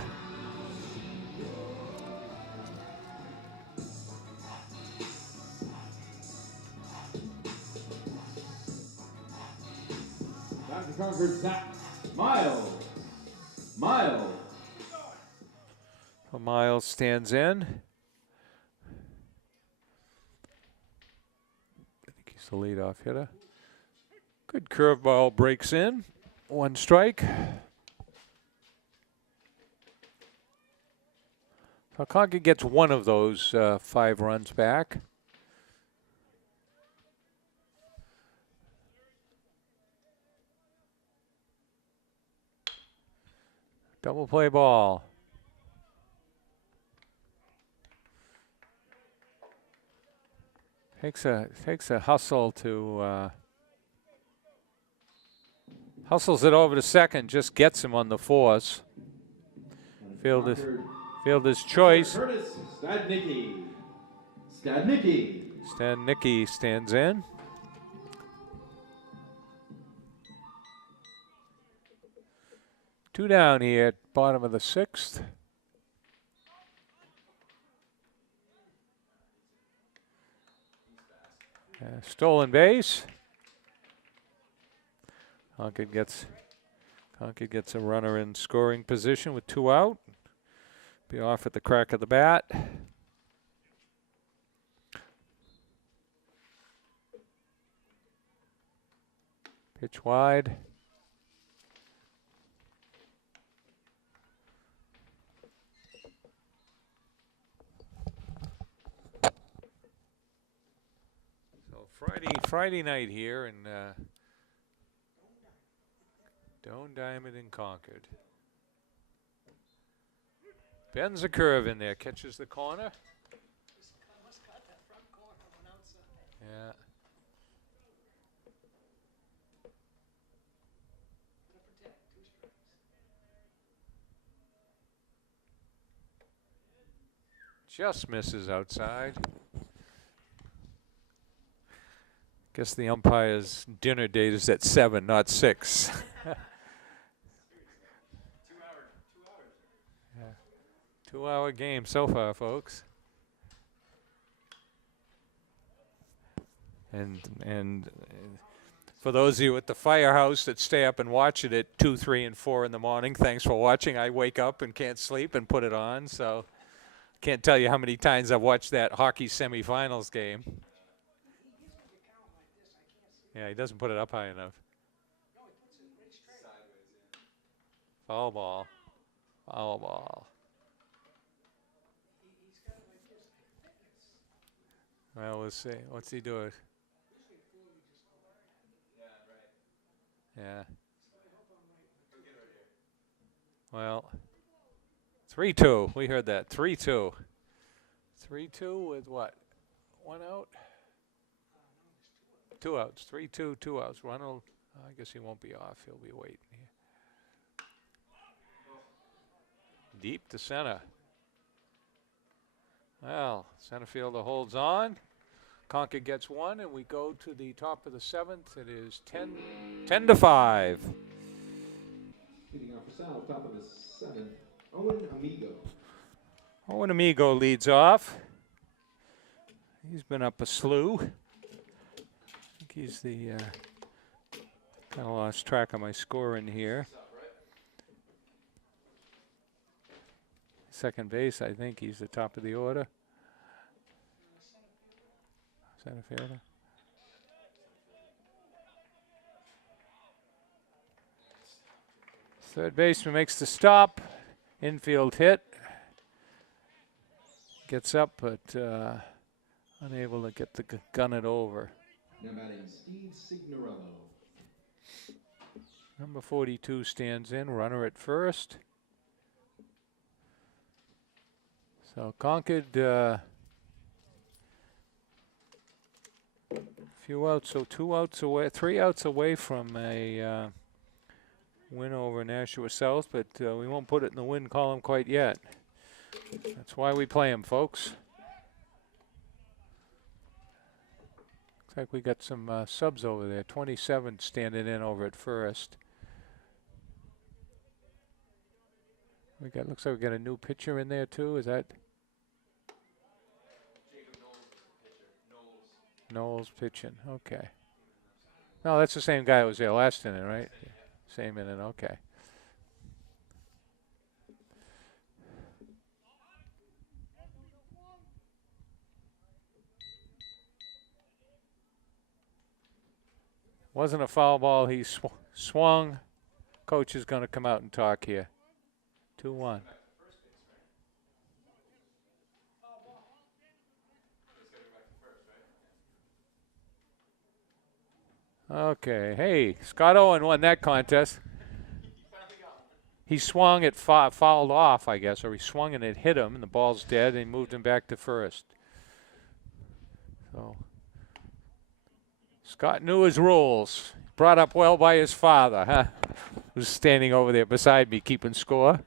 Dr. Concord sacks Miles. Miles stands in. I think he's the leadoff hitter. Good curveball breaks in. 1 strike. So Concord gets 1 of those 5 runs back. Double play ball. Takes a hustle to hustles it over to second, just gets him on the force. Fielder's choice. Curtis Stadnicki. Stadnicki stands in. Two down here at bottom of the 6th. Stolen base. Concord gets a runner in scoring position with 2 out. Be off at the crack of the bat. Pitch wide. Friday night here in Doane Diamond in Concord. Bends a curve in there, catches the corner. Yeah. Just misses outside. Guess the umpire's dinner date is at 7, not 6. 2-hour game so far, folks. And for those of you at the firehouse that stay up and watch it at 2, 3, and 4 in the morning, thanks for watching. I wake up and can't sleep and put it on, so can't tell you how many times I've watched that hockey semifinals game. Yeah, he doesn't put it up high enough. Foul ball. Foul ball. Well, we'll see. What's he doing? Yeah. Well, 3-2. We heard that. 3-2. 3-2 with what? 1 out? 2 outs. 3-2, 2 outs. Ronald, I guess he won't be off. He'll be waiting here. Deep to center. Well, center fielder holds on. Concord gets 1, and we go to the top of the 7th. It is 10-5. Leading off for Sal, top of the 7th, Owen Amigo. Owen Amigo leads off. He's been up a slew. I think he's the kind of lost track of my score in here. Second base, I think he's the top of the order. Center fielder. Third baseman makes the stop. Infield hit. Gets up, but unable to get the gun it over. Now batting Steve Signorello. Number 42 stands in, runner at first. So Concord, few outs, so 2 outs away, 3 outs away from a win over Nashua South, but we won't put it in the win column quite yet. That's why we play them, folks. Looks like we got some subs over there. 27 standing in over at first. We got, looks like we got a new pitcher in there too. Is that Knowles pitching? Okay. No, that's the same guy who was there last inning, right? Same inning. Okay. Wasn't a foul ball. He swung. Coach is going to come out and talk here. 2-1. Okay. Hey, Scott Owen won that contest. He swung, it fouled off, I guess, or he swung and it hit him, and the ball's dead, and he moved him back to first. So Scott knew his rules. Brought up well by his father, huh? Who's standing over there beside me keeping score.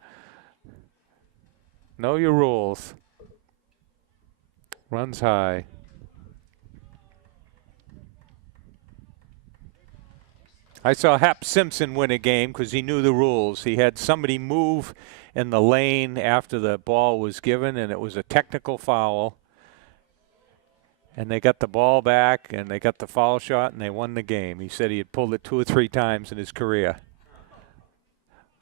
Know your rules. Runs high. I saw Hap Simpson win a game because he knew the rules. He had somebody move in the lane after the ball was given, and it was a technical foul. And they got the ball back, and they got the foul shot, and they won the game. He said he had pulled it 2 or 3 times in his career.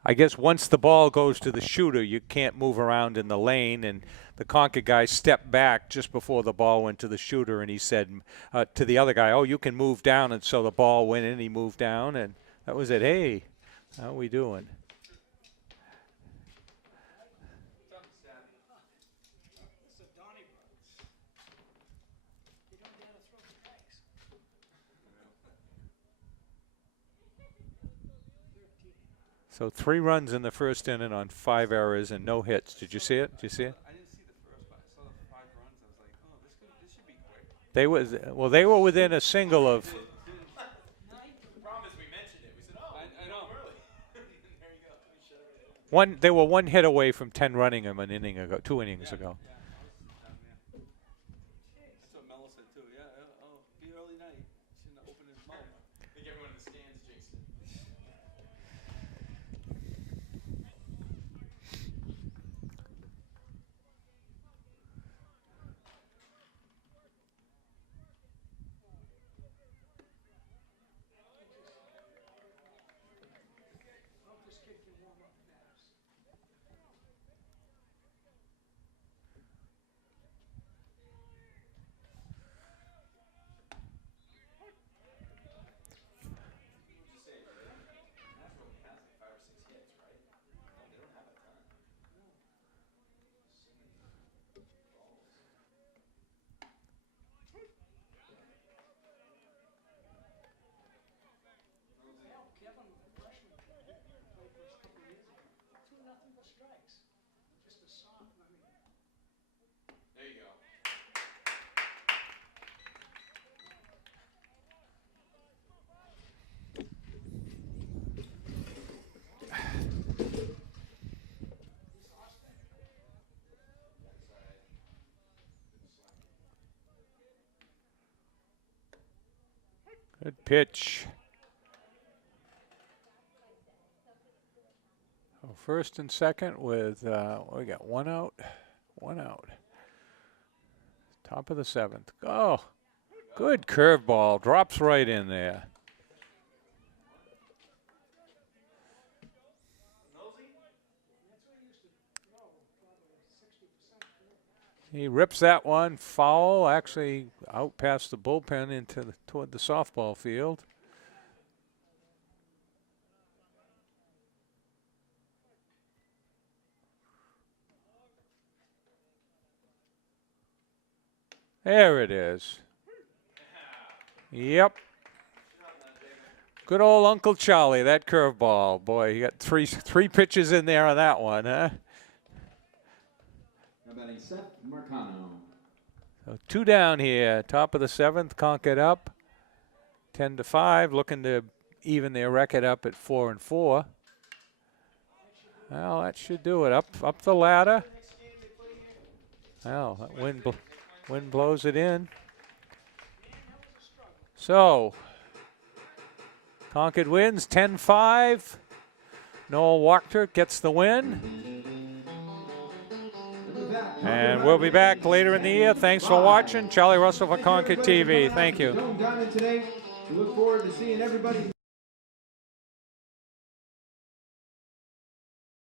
I guess once the ball goes to the shooter, you can't move around in the lane, and the Concord guy stepped back just before the ball went to the shooter, and he said to the other guy, oh, you can move down, and so the ball went in, he moved down, and that was it. Hey, how we doing? So 3 runs in the first inning on 5 errors and no hits. Did you see it? Did you see it? I didn't see the first, but I saw the 5 runs. I was like, oh, this should be quick. They were within a single of. The problem is we mentioned it. We said, oh, I know early. There you go. We shut it down. They were 1 hit away from 10 running him an inning ago, 2 innings ago. Yeah, that's what Mello said too. Yeah, oh, be early night. Shouldn't have opened his mouth. I think everyone in the stands jinxed it. There you go. Good pitch. So first and second with, we got 1 out, 1 out. Top of the 7th. Oh, good curveball. Drops right in there. He rips that one foul, actually out past the bullpen toward the softball field. There it is. Yep. Good old Uncle Charlie, that curveball. Boy, you got three pitches in there on that one, huh? How about Seth Marcano? So 2 down here. Top of the 7th, Concord up 10-5, looking to even their record up at 4-4. Well, that should do it. Up the ladder. Well, that wind blows it in. So Concord wins 10-5. Noel Wachter gets the win. And we'll be back later in the year. Thanks for watching. Charlie Russell for Concord TV. Thank you. Diamond today. We look forward to seeing everybody.